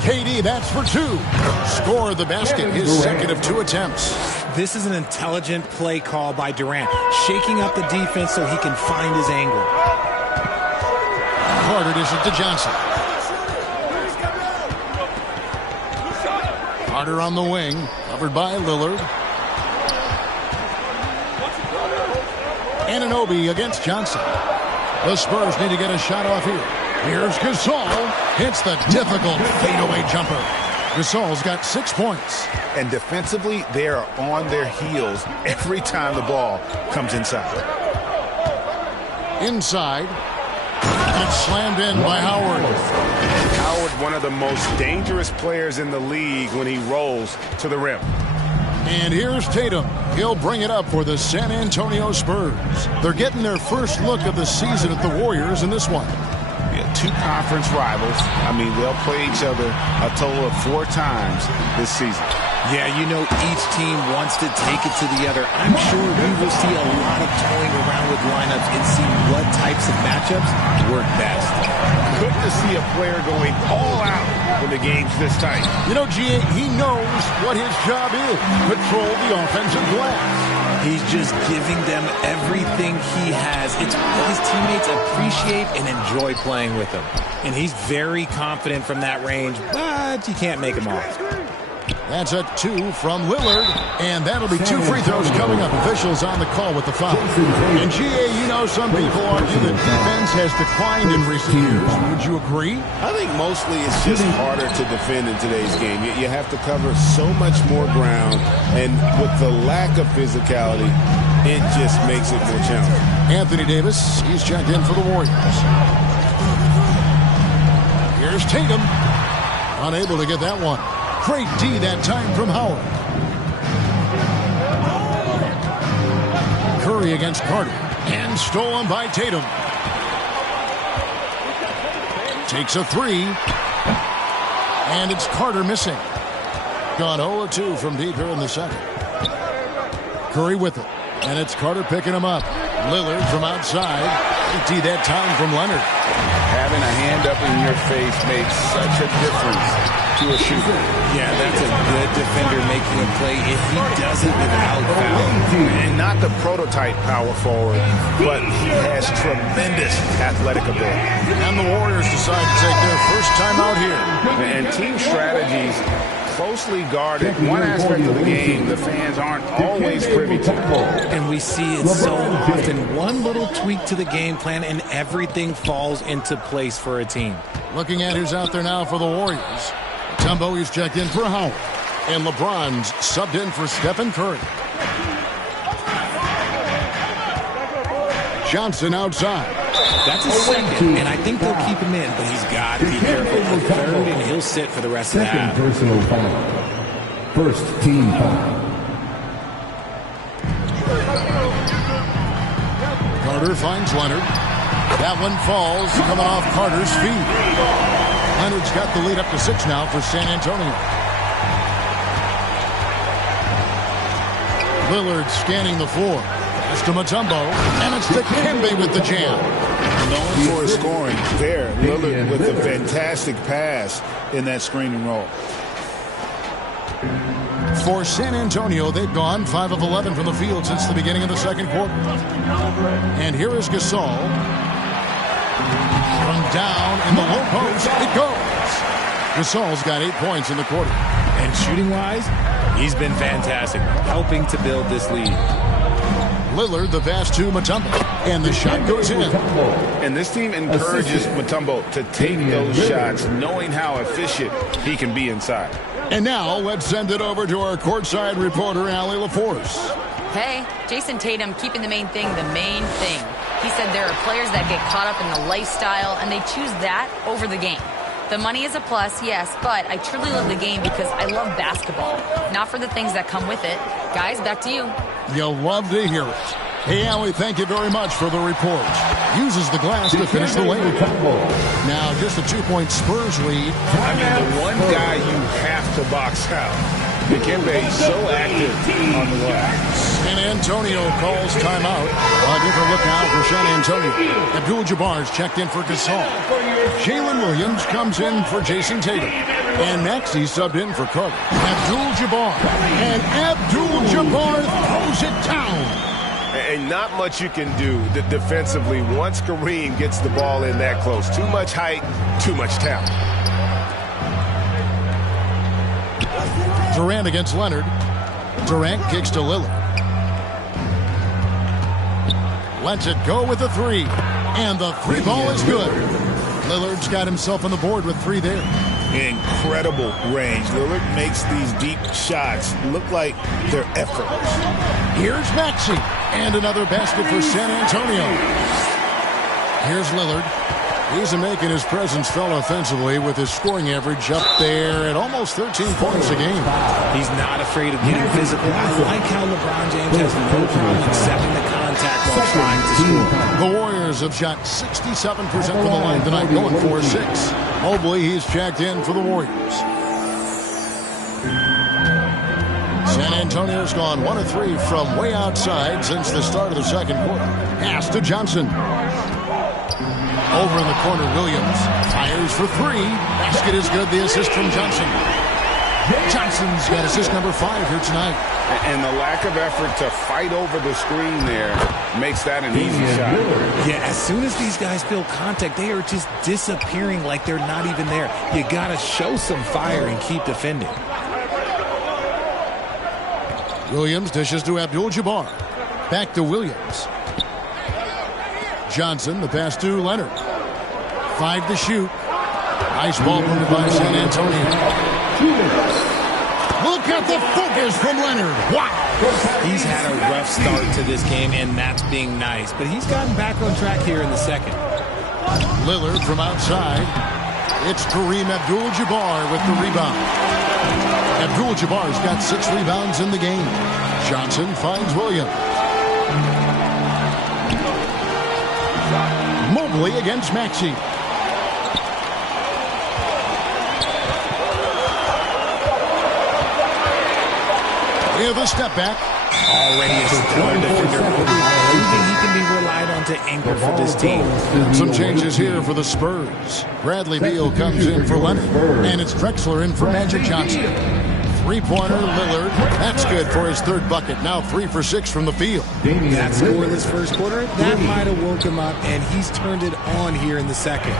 KD, that's for 2. Score the basket, his second of 2 attempts. This is an intelligent play call by Durant, shaking up the defense so he can find his angle. Carter dishes to Johnson. Carter on the wing, covered by Lillard. Anunoby against Johnson. The Spurs need to get a shot off here. Here's Gasol. Hits the difficult fadeaway jumper. Gasol's got 6 points. And defensively, they are on their heels every time the ball comes inside. Inside. And it's slammed in by Howard. Howard, one of the most dangerous players in the league when he rolls to the rim. And here's Tatum. He'll bring it up for the San Antonio Spurs. They're getting their first look of the season at the Warriors in this one. Yeah, 2 conference rivals. I mean, they'll play each other a total of 4 times this season. Yeah, you know each team wants to take it to the other. I'm sure we will see a lot of toying around with lineups and see what types of matchups work best. Good to see a player going all out when the game's this tight. You know, G.A., he knows what his job is. Control the offensive glass. He's just giving them everything he has. It's what his teammates appreciate and enjoy playing with him. And he's very confident from that range, but you can't make him off. That's a 2 from Lillard, and that'll be 2 free throws coming up. Officials on the call with the foul. And G.A., you know, some people argue that defense has declined in recent years. Would you agree? I think mostly it's just harder to defend in today's game. You have to cover so much more ground, and with the lack of physicality, it just makes it more challenging. Anthony Davis, he's checked in for the Warriors. Here's Tatum. Unable to get that one. Great D that time from Howard. Curry against Carter. And stolen by Tatum. Takes a 3. And it's Carter missing. Gone 0-2 from deep here in the second. Curry with it. And it's Carter picking him up. Lillard from outside. Great D that time from Leonard. Having a hand up in your face makes such a difference to a shooter. Yeah, that's a good defender making a play if he does it without foul. And not the prototype power forward, but he has tremendous athletic ability. And the Warriors decide to take their first time out here. And team strategies closely guarded. One aspect of the game the fans aren't always privy to. And we see it so often. One little tweak to the game plan and everything falls into place for a team. Looking at who's out there now for the Warriors. Mutombo is checked in for Howard. And LeBron's subbed in for Stephen Curry. Johnson outside. That's a second, and I think they'll keep him in, but he's got to be careful. A third, and he'll sit for the rest of the half. Second personal foul. First team foul. Carter finds Leonard. That one falls, coming off Carter's feet. Leonard's got the lead up to 6 now for San Antonio. Lillard scanning the floor. It's to Mutombo, and it's to Kembe with the jam. Known for his scoring there. Lillard with a fantastic pass in that screen and roll. For San Antonio, they've gone 5 of 11 from the field since the beginning of the second quarter. And here is Gasol. From down in the low post, it goes. Gasol's got 8 points in the quarter. And shooting-wise, he's been fantastic, helping to build this lead. Lillard, the pass to Mutombo, and the shot goes in. And this team encourages Mutombo to take those shots, knowing how efficient he can be inside. And now, let's send it over to our courtside reporter, Allie LaForce. Hey, Jason Tatum keeping the main thing the main thing. He said there are players that get caught up in the lifestyle, and they choose that over the game. The money is a plus, yes, but I truly love the game because I love basketball, not for the things that come with it. Guys, back to you. You'll love to hear it. Hey, Allie, thank you very much for the report. Uses the glass to finish the lane. Now, just a 2-point Spurs lead. I mean, the one guy you have to box out. Kembe is so active on the glass. San Antonio calls timeout. A different look now for San Antonio. Abdul-Jabbar's checked in for Gasol. Jalen Williams comes in for Jason Tatum. And Maxey subbed in for Carter. Abdul-Jabbar. And Abdul-Jabbar throws it down. And not much you can do defensively once Kareem gets the ball in that close. Too much height, too much talent. Durant against Leonard. Durant kicks to Lillard. Lets it go with the three. And the three ball is good. Lillard's got himself on the board with 3 there. Incredible range. Lillard makes these deep shots look like they're effortless. Here's Maxey. And another basket for San Antonio. Here's Lillard. He's making his presence felt offensively with his scoring average up there at almost 13 points a game. He's not afraid of getting physical. I like how LeBron James has no problem accepting the contact while trying to score. The Warriors have shot 67% from the line tonight, going 4-6. Mobley, he's checked in for the Warriors. San Antonio's gone 1 of 3 from way outside since the start of the second quarter. Pass to Johnson. Over in the corner, Williams fires for 3. Basket is good. The assist from Johnson. Johnson's got assist number 5 here tonight. And the lack of effort to fight over the screen there makes that an easy shot. Yeah, as soon as these guys feel contact, they are just disappearing like they're not even there. You got to show some fire and keep defending. Williams dishes to Abdul-Jabbar. Back to Williams. Johnson, the pass to Leonard. 5 to shoot. Nice ball moved by San Antonio. Look at the focus from Leonard. Wow. He's had a rough start to this game, and that's being nice. But he's gotten back on track here in the second. Lillard from outside. It's Kareem Abdul-Jabbar with the rebound. Abdul-Jabbar's got 6 rebounds in the game. Johnson finds Williams. Mobley against Maxey. With a step back. Already a stellar defender. Proving he can be relied on to anchor for this team. Some changes here for the Spurs. Bradley Beal comes in for Leonard. And it's Drexler in for Magic Johnson. 3-pointer, Lillard. That's good for his 3rd bucket. Now 3 for 6 from the field. That scoreless first quarter, that might have woke him up, and he's turned it on here in the second.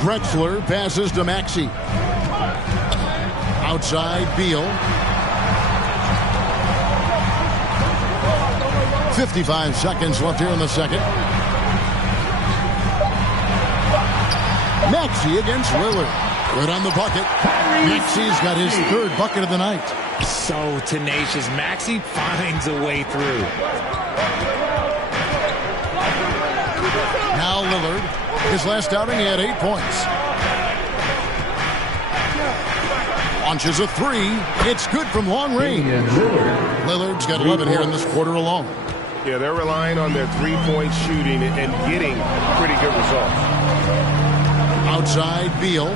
Drexler passes to Maxey. Outside, Beal. 55 seconds left here in the second. Maxey against Lillard. Good on the bucket. Maxey's got his 3rd bucket of the night. So tenacious. Maxey finds a way through. Now Lillard. His last outing, he had 8 points. Launches a 3. It's good from long range. Lillard's got 11 here in this quarter alone. Yeah, they're relying on their 3-point shooting and getting pretty good results. Outside, Beal.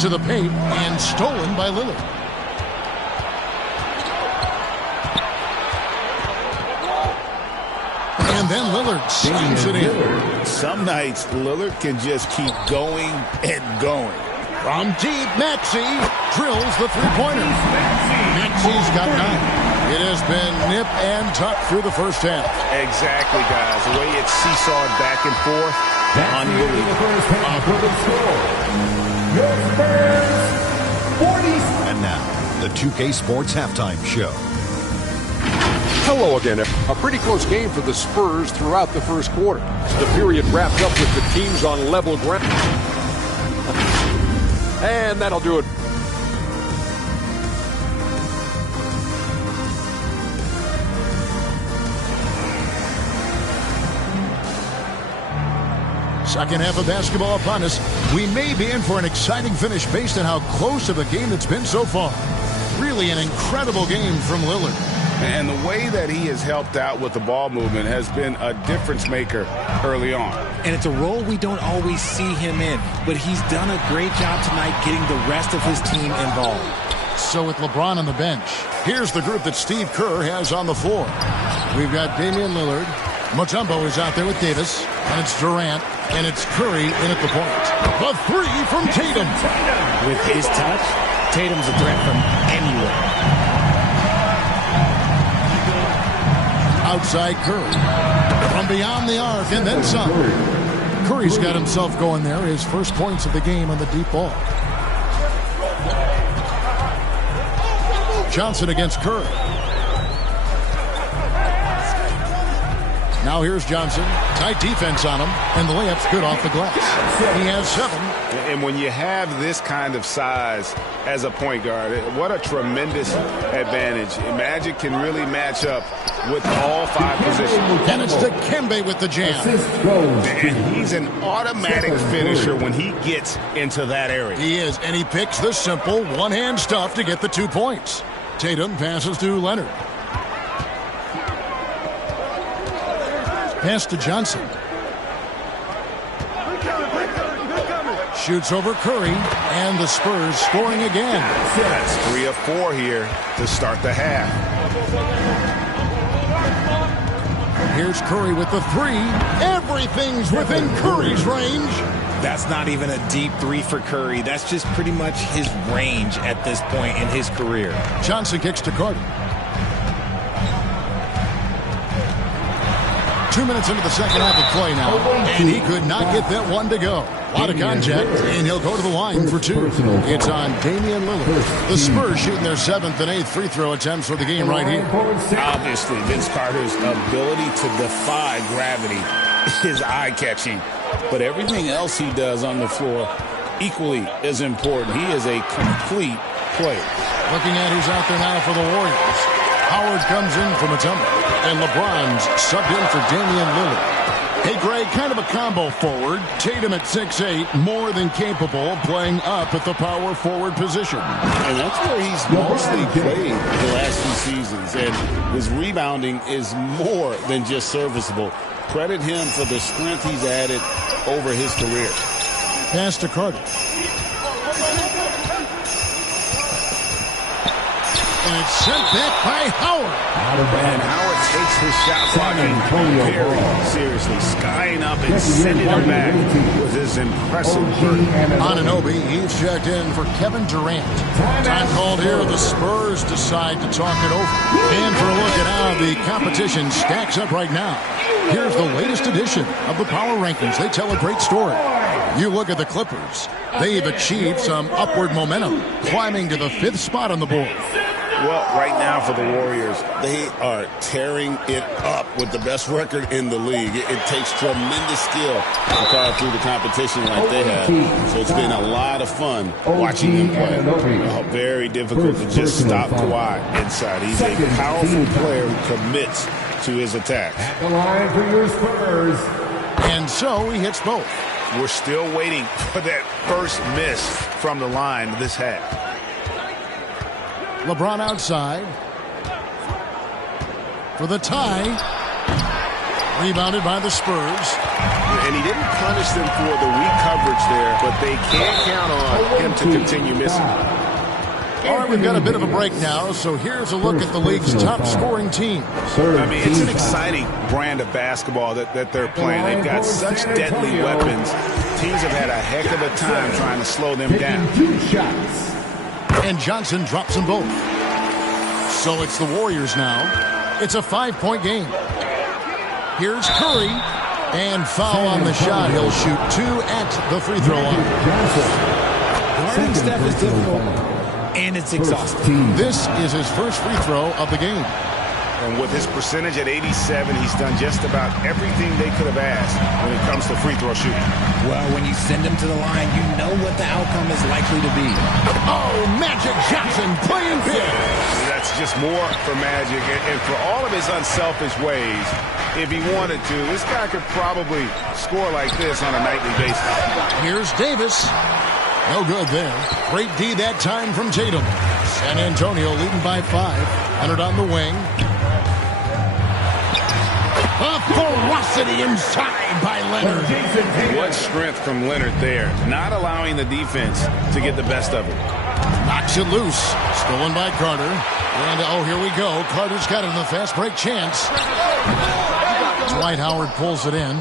To the paint and stolen by Lillard. And then Lillard slams it in. Some nights, Lillard can just keep going and going. From deep, Maxey drills the 3-pointer. Maxey's got 9. It has been nip and tuck through the first half. Exactly, guys. The way it's seesawed back and forth, unbelievable. And now, the 2K Sports Halftime Show. Hello again. A pretty close game for the Spurs throughout the first quarter. The period wrapped up with the teams on level ground. And that'll do it. Second half of basketball upon us. We may be in for an exciting finish based on how close of a game it's been so far. Really an incredible game from Lillard. And the way that he has helped out with the ball movement has been a difference maker early on. And it's a role we don't always see him in, but he's done a great job tonight getting the rest of his team involved. So with LeBron on the bench, here's the group that Steve Kerr has on the floor. We've got Damian Lillard. Mutombo is out there with Davis. And it's Durant. And it's Curry in at the point. The 3 from Tatum. With his touch, Tatum's a threat from anywhere. Outside Curry. From beyond the arc and then some. Curry's got himself going there. His first points of the game on the deep ball. Johnson against Curry. Now here's Johnson. Tight defense on him, and the layup's good off the glass. He has 7. And when you have this kind of size as a point guard, what a tremendous advantage. Magic can really match up with all 5 positions. And it's Dikembe with the jam. And he's an automatic finisher when he gets into that area. He is, and he picks the simple one-hand stuff to get the 2 points. Tatum passes to Leonard. Pass to Johnson. Shoots over Curry, and the Spurs scoring again. That's 3 of 4 here to start the half. Here's Curry with the 3. Everything's within Curry's range. That's not even a deep 3 for Curry. That's just pretty much his range at this point in his career. Johnson kicks to Carter. 2 minutes into the second half of play now, and he could not get that one to go. A lot of contact, and he'll go to the line for 2. It's on Damian Lillard. The Spurs shooting their 7th and 8th free throw attempts for the game right here. Obviously, Vince Carter's ability to defy gravity is eye-catching, but everything else he does on the floor equally is important. He is a complete player. Looking at who's out there now for the Warriors. Howard comes in for Mutombo, and LeBron's subbed in for Damian Lillard. Hey, Greg, kind of a combo forward. Tatum at 6'8", more than capable of playing up at the power forward position. And that's where he's mostly played the last few seasons. And his rebounding is more than just serviceable. Credit him for the strength he's added over his career. Pass to Carter. And it's sent back by Howard. And Howard takes his shot blocking very seriously, skying up and sending him back with his impressive burden. Anunoby, he's checked in for Kevin Durant. Time called here. The Spurs decide to talk it over. And for a look at how the competition stacks up right now, here's the latest edition of the Power Rankings. They tell a great story. You look at the Clippers. They've achieved some upward momentum, climbing to the 5th spot on the board. Well, right now for the Warriors, they are tearing it up with the best record in the league. It takes tremendous skill to carve through the competition like they have. So it's been a lot of fun watching them play. Very difficult to just stop Kawhi inside. He's a powerful player who commits to his attack. At the line for your Spurs. And so he hits both. We're still waiting for that first miss from the line this half. LeBron outside for the tie. Rebounded by the Spurs. And he didn't punish them for the weak coverage there, but they can't count on him to continue missing. All right, we've got a bit of a break now, so here's a look at the league's top scoring teams. I mean, it's an exciting brand of basketball that they're playing. They've got such deadly weapons. Teams have had a heck of a time trying to slow them down. And Johnson drops them both. So it's the Warriors now. It's a 5-point game. Here's Curry. And foul on the shot. He'll shoot 2 at the free throw line. Guarding Steph is difficult, and it's exhausting. This is his first free throw of the game. And with his percentage at 87, he's done just about everything they could have asked when it comes to free throw shooting. Well, when you send him to the line, you know what the outcome is likely to be. Oh, Magic Johnson playing big. That's just more for Magic. And for all of his unselfish ways, if he wanted to, this guy could probably score like this on a nightly basis. Here's Davis. No good there. Great D that time from Tatum. San Antonio leading by 5. Leonard on the wing. A ferocity inside by Leonard. What strength from Leonard there. Not allowing the defense to get the best of it. Knocks it loose. Stolen by Carter. And, oh, here we go. Carter's got it in the fast break chance. Dwight Howard pulls it in.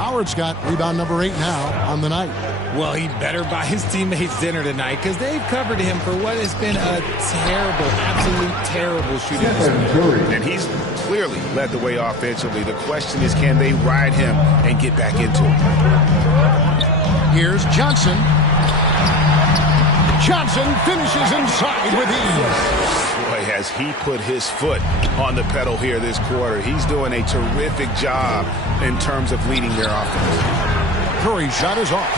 Howard's got rebound number 8 now on the night. Well, he better buy his teammates dinner tonight because they've covered him for what has been a terrible, absolute terrible shooting this And he's clearly led the way offensively. The question is, can they ride him and get back into it? Here's Johnson. Johnson finishes inside with ease. has he put his foot on the pedal here this quarter. He's doing a terrific job in terms of leading their offense. Curry's shot is off.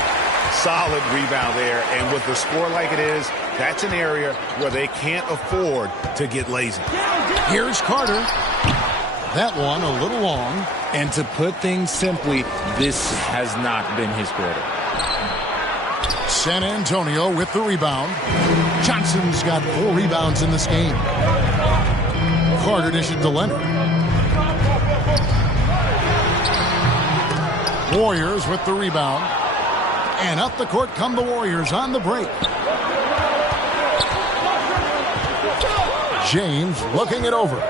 Solid rebound there, and with the score like it is, that's an area where they can't afford to get lazy. Here's Carter. That one a little long. And to put things simply, this has not been his quarter. San Antonio with the rebound. Johnson's got 4 rebounds in this game. Carter dished it to Leonard. Warriors with the rebound. And up the court come the Warriors on the break. James looking it over.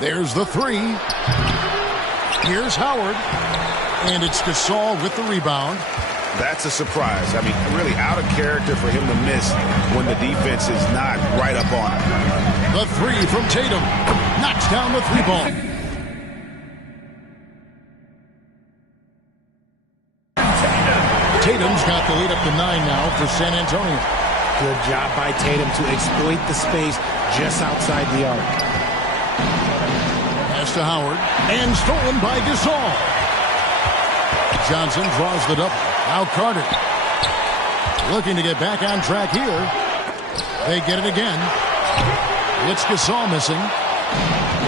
There's the 3. Here's Howard. And it's Gasol with the rebound. That's a surprise. I mean, really out of character for him to miss when the defense is not right up on him. The 3 from Tatum. Knocks down the 3-ball. Tatum's got the lead up to 9 now for San Antonio. Good job by Tatum to exploit the space just outside the arc. Pass to Howard. And stolen by Gasol. Johnson draws the double. Now Carter. Looking to get back on track here. They get it again. It's Gasol missing.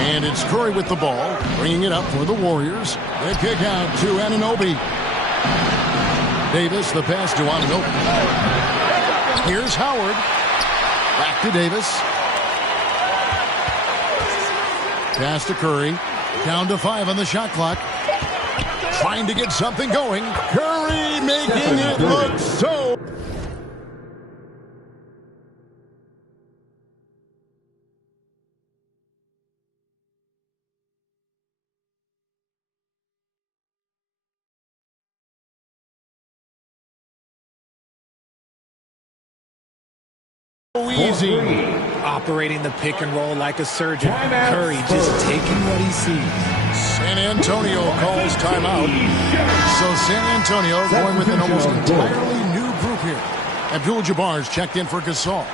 And it's Curry with the ball. Bringing it up for the Warriors. They kick out to Anunoby. Davis, the pass to Anunoby. Here's Howard. Back to Davis. Pass to Curry. Down to 5 on the shot clock. Trying to get something going. Curry making it look so. Easy. Operating the pick and roll like a surgeon. Curry just taking what he sees. San Antonio calls timeout. So San Antonio going with an almost entirely new group here. Abdul-Jabbar's checked in for Gasol.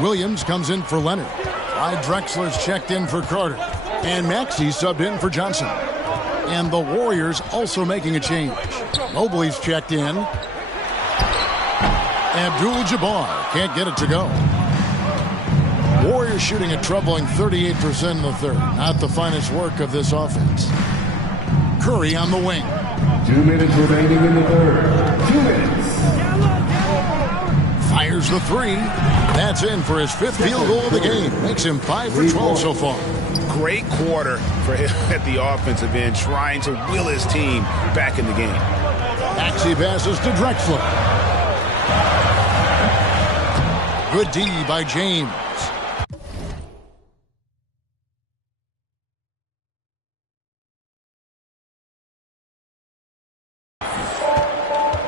Williams comes in for Leonard. Clyde Drexler's checked in for Carter. And Maxey subbed in for Johnson. And the Warriors also making a change. Mobley's checked in. Abdul-Jabbar can't get it to go. Warriors shooting a troubling 38% in the third. Not the finest work of this offense. Curry on the wing. 2 minutes remaining in the third. 2 minutes. Fires the 3. That's in for his 5th field goal of the game. Makes him 5 for 12 so far. Great quarter for him at the offensive end, trying to will his team back in the game. Maxey passes to Drexler. Good D by James.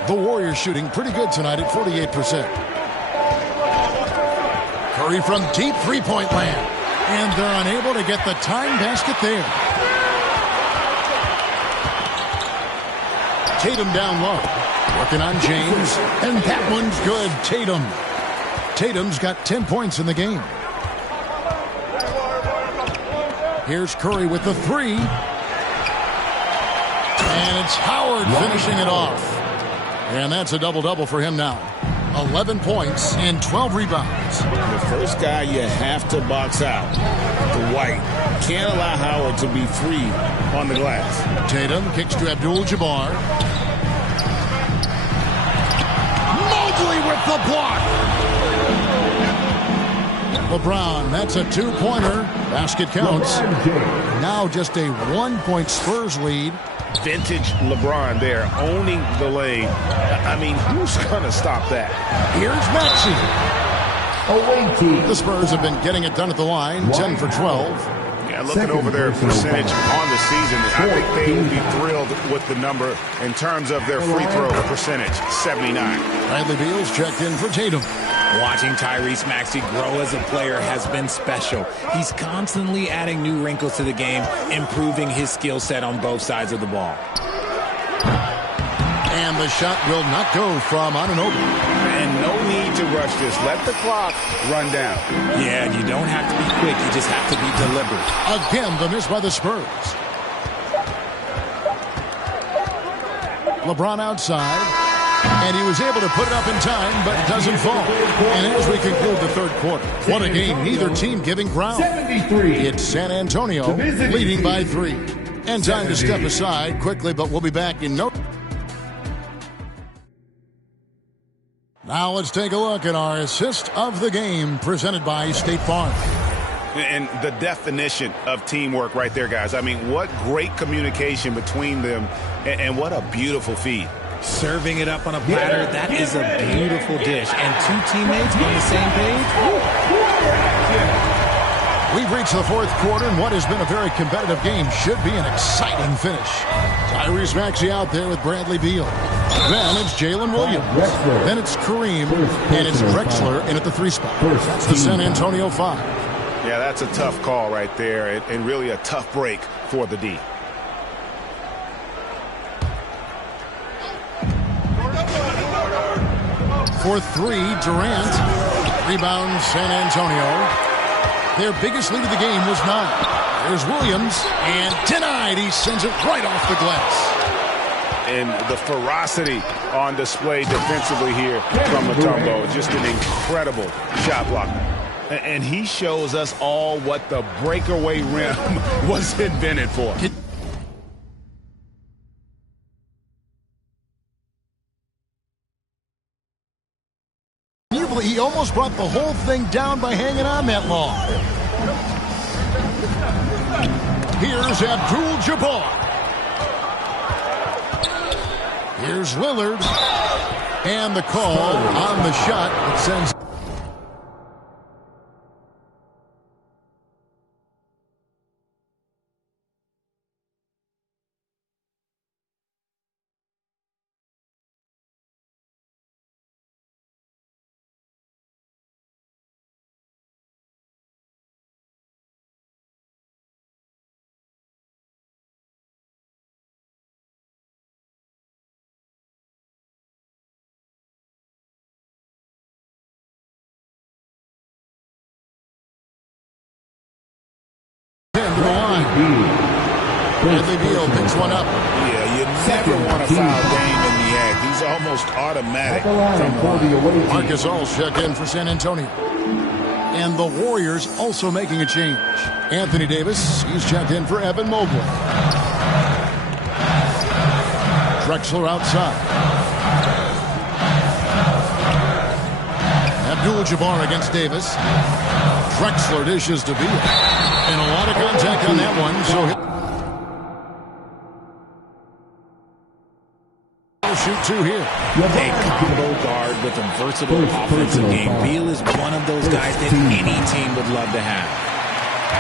The Warriors shooting pretty good tonight at 48%. Curry from deep three-point land. And they're unable to get the time basket there. Tatum down low. Working on James. And that one's good. Tatum's got 10 points in the game. Here's Curry with the 3. And it's Howard finishing it off. And that's a double-double for him now. 11 points and 12 rebounds. The first guy you have to box out, Dwight. Can't allow Howard to be free on the glass. Tatum kicks to Abdul-Jabbar. Mobley with the block. LeBron, that's a 2-pointer. Basket counts. Now just a 1-point Spurs lead. Vintage LeBron there, owning the lane. I mean, who's going to stop that? Here's Maxey. The Spurs have been getting it done at the line, 10 for 12. Yeah, looking over their percentage on the season, I think they will be thrilled with the number in terms of their free throw percentage, 79. Bradley Beal's checked in for Tatum. Watching Tyrese Maxey grow as a player has been special. He's constantly adding new wrinkles to the game, improving his skill set on both sides of the ball. And the shot will not go from Anunoby. And no need to rush this. Let the clock run down. Yeah, you don't have to be quick. You just have to be deliberate. Again, the miss by the Spurs. LeBron outside. And he was able to put it up in time, but it doesn't fall. And as we conclude the third quarter, what a game. Neither team giving ground. It's San Antonio leading by 3. And time to step aside quickly, but we'll be back in no. Now let's take a look at our assist of the game presented by State Farm. And the definition of teamwork right there, guys. I mean, what great communication between them, and what a beautiful feed. Serving it up on a platter, that is a beautiful dish. And 2 teammates on the same page. We've reached the fourth quarter, and what has been a very competitive game should be an exciting finish. Tyrese Maxey out there with Bradley Beal. Then it's Jalen Williams. Then it's Kareem, and it's Drexler in at the 3 spot. That's the San Antonio 5. Yeah, that's a tough call right there, and really a tough break for the D. For 3, Durant. Rebound, San Antonio. Their biggest lead of the game was 9. There's Williams, and denied. He sends it right off the glass. And the ferocity on display defensively here from Mutombo. Just an incredible shot blocker. And he shows us all what the breakaway rim was invented for. He almost brought the whole thing down by hanging on that long. Here's Abdul-Jabbar. Here's Lillard. And the call on the shot that sends... Bradley Beal picks one up. Yeah, you never want to foul Dame in the act. He's almost automatic from the line. Marcus All check in for San Antonio. And the Warriors also making a change. Anthony Davis, he's checked in for Evan Mobley. Drexler outside. Abdul-Jabbar against Davis. Drexler dishes to Beal. And a lot of contact on that one, so... Shoot 2 here. A combo guard with a versatile offensive game. Beal is one of those guys that any team would love to have.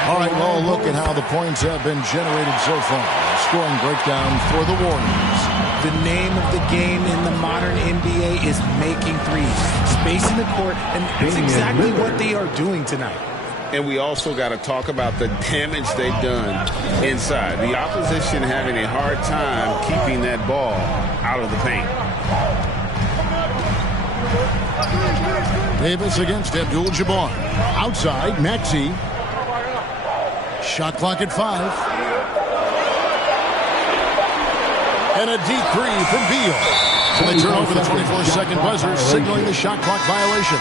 All right, well, look at how the points have been generated so far. Scoring breakdown for the Warriors. The name of the game in the modern NBA is making threes, spacing the court, and that's exactly what they are doing tonight. And we also got to talk about the damage they've done inside. The opposition having a hard time keeping that ball out of the paint. Davis against Abdul-Jabbar. Outside, Maxey. Shot clock at 5. And a deep 3 from Beal. So they turn over the 24-second buzzer, signaling the shot clock violation.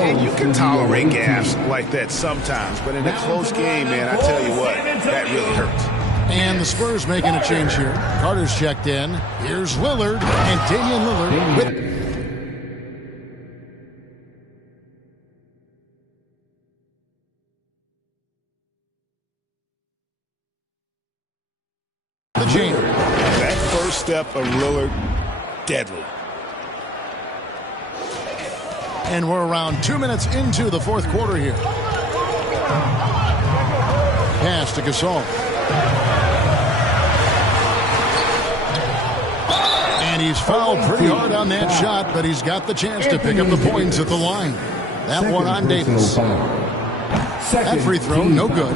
And you can tolerate gaffes like that sometimes, but in a close game, man, I tell you what, that really hurts. And the Spurs making a change here. Carter's checked in. Here's Lillard, and Damian Lillard with... the jam. That first step of Lillard, deadly. And we're around 2 minutes into the fourth quarter here. Pass to Gasol. And he's fouled pretty hard on that shot, but he's got the chance to pick up the points at the line. That one on Davis. That free throw, no good.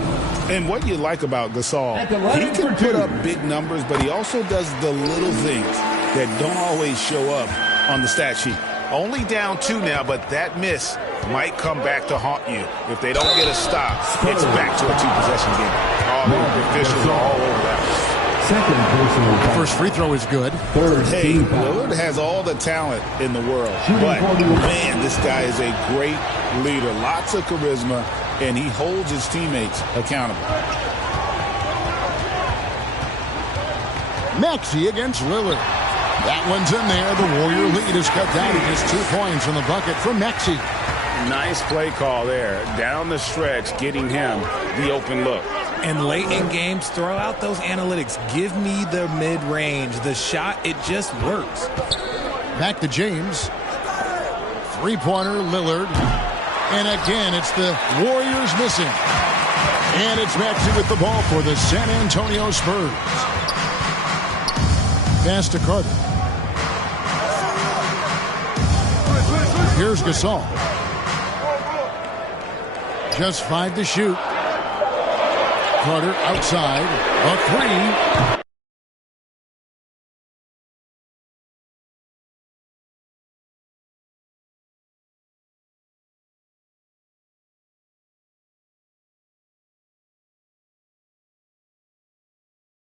And what you like about Gasol, he can put up big numbers, but he also does the little things. that don't always show up on the stat sheet. Only down 2 now, but that miss might come back to haunt you. If they don't get a stop, it's back to a 2-possession game. All the officials are all over that one. The first free throw is good. Hey, Lillard has all the talent in the world, but man, this guy is a great leader. Lots of charisma, and he holds his teammates accountable. Maxey against Lillard. That one's in there. The Warrior lead is cut down to just 2 points in the bucket from Maxey. Nice play call there. Down the stretch, getting him the open look. And late in games, throw out those analytics. Give me the mid-range. The shot, it just works. Back to James. 3-pointer, Lillard. And again, it's the Warriors missing. And it's Maxey with the ball for the San Antonio Spurs. Pass to Carter. Here's Gasol. Just 5 to shoot. Carter outside. A 3.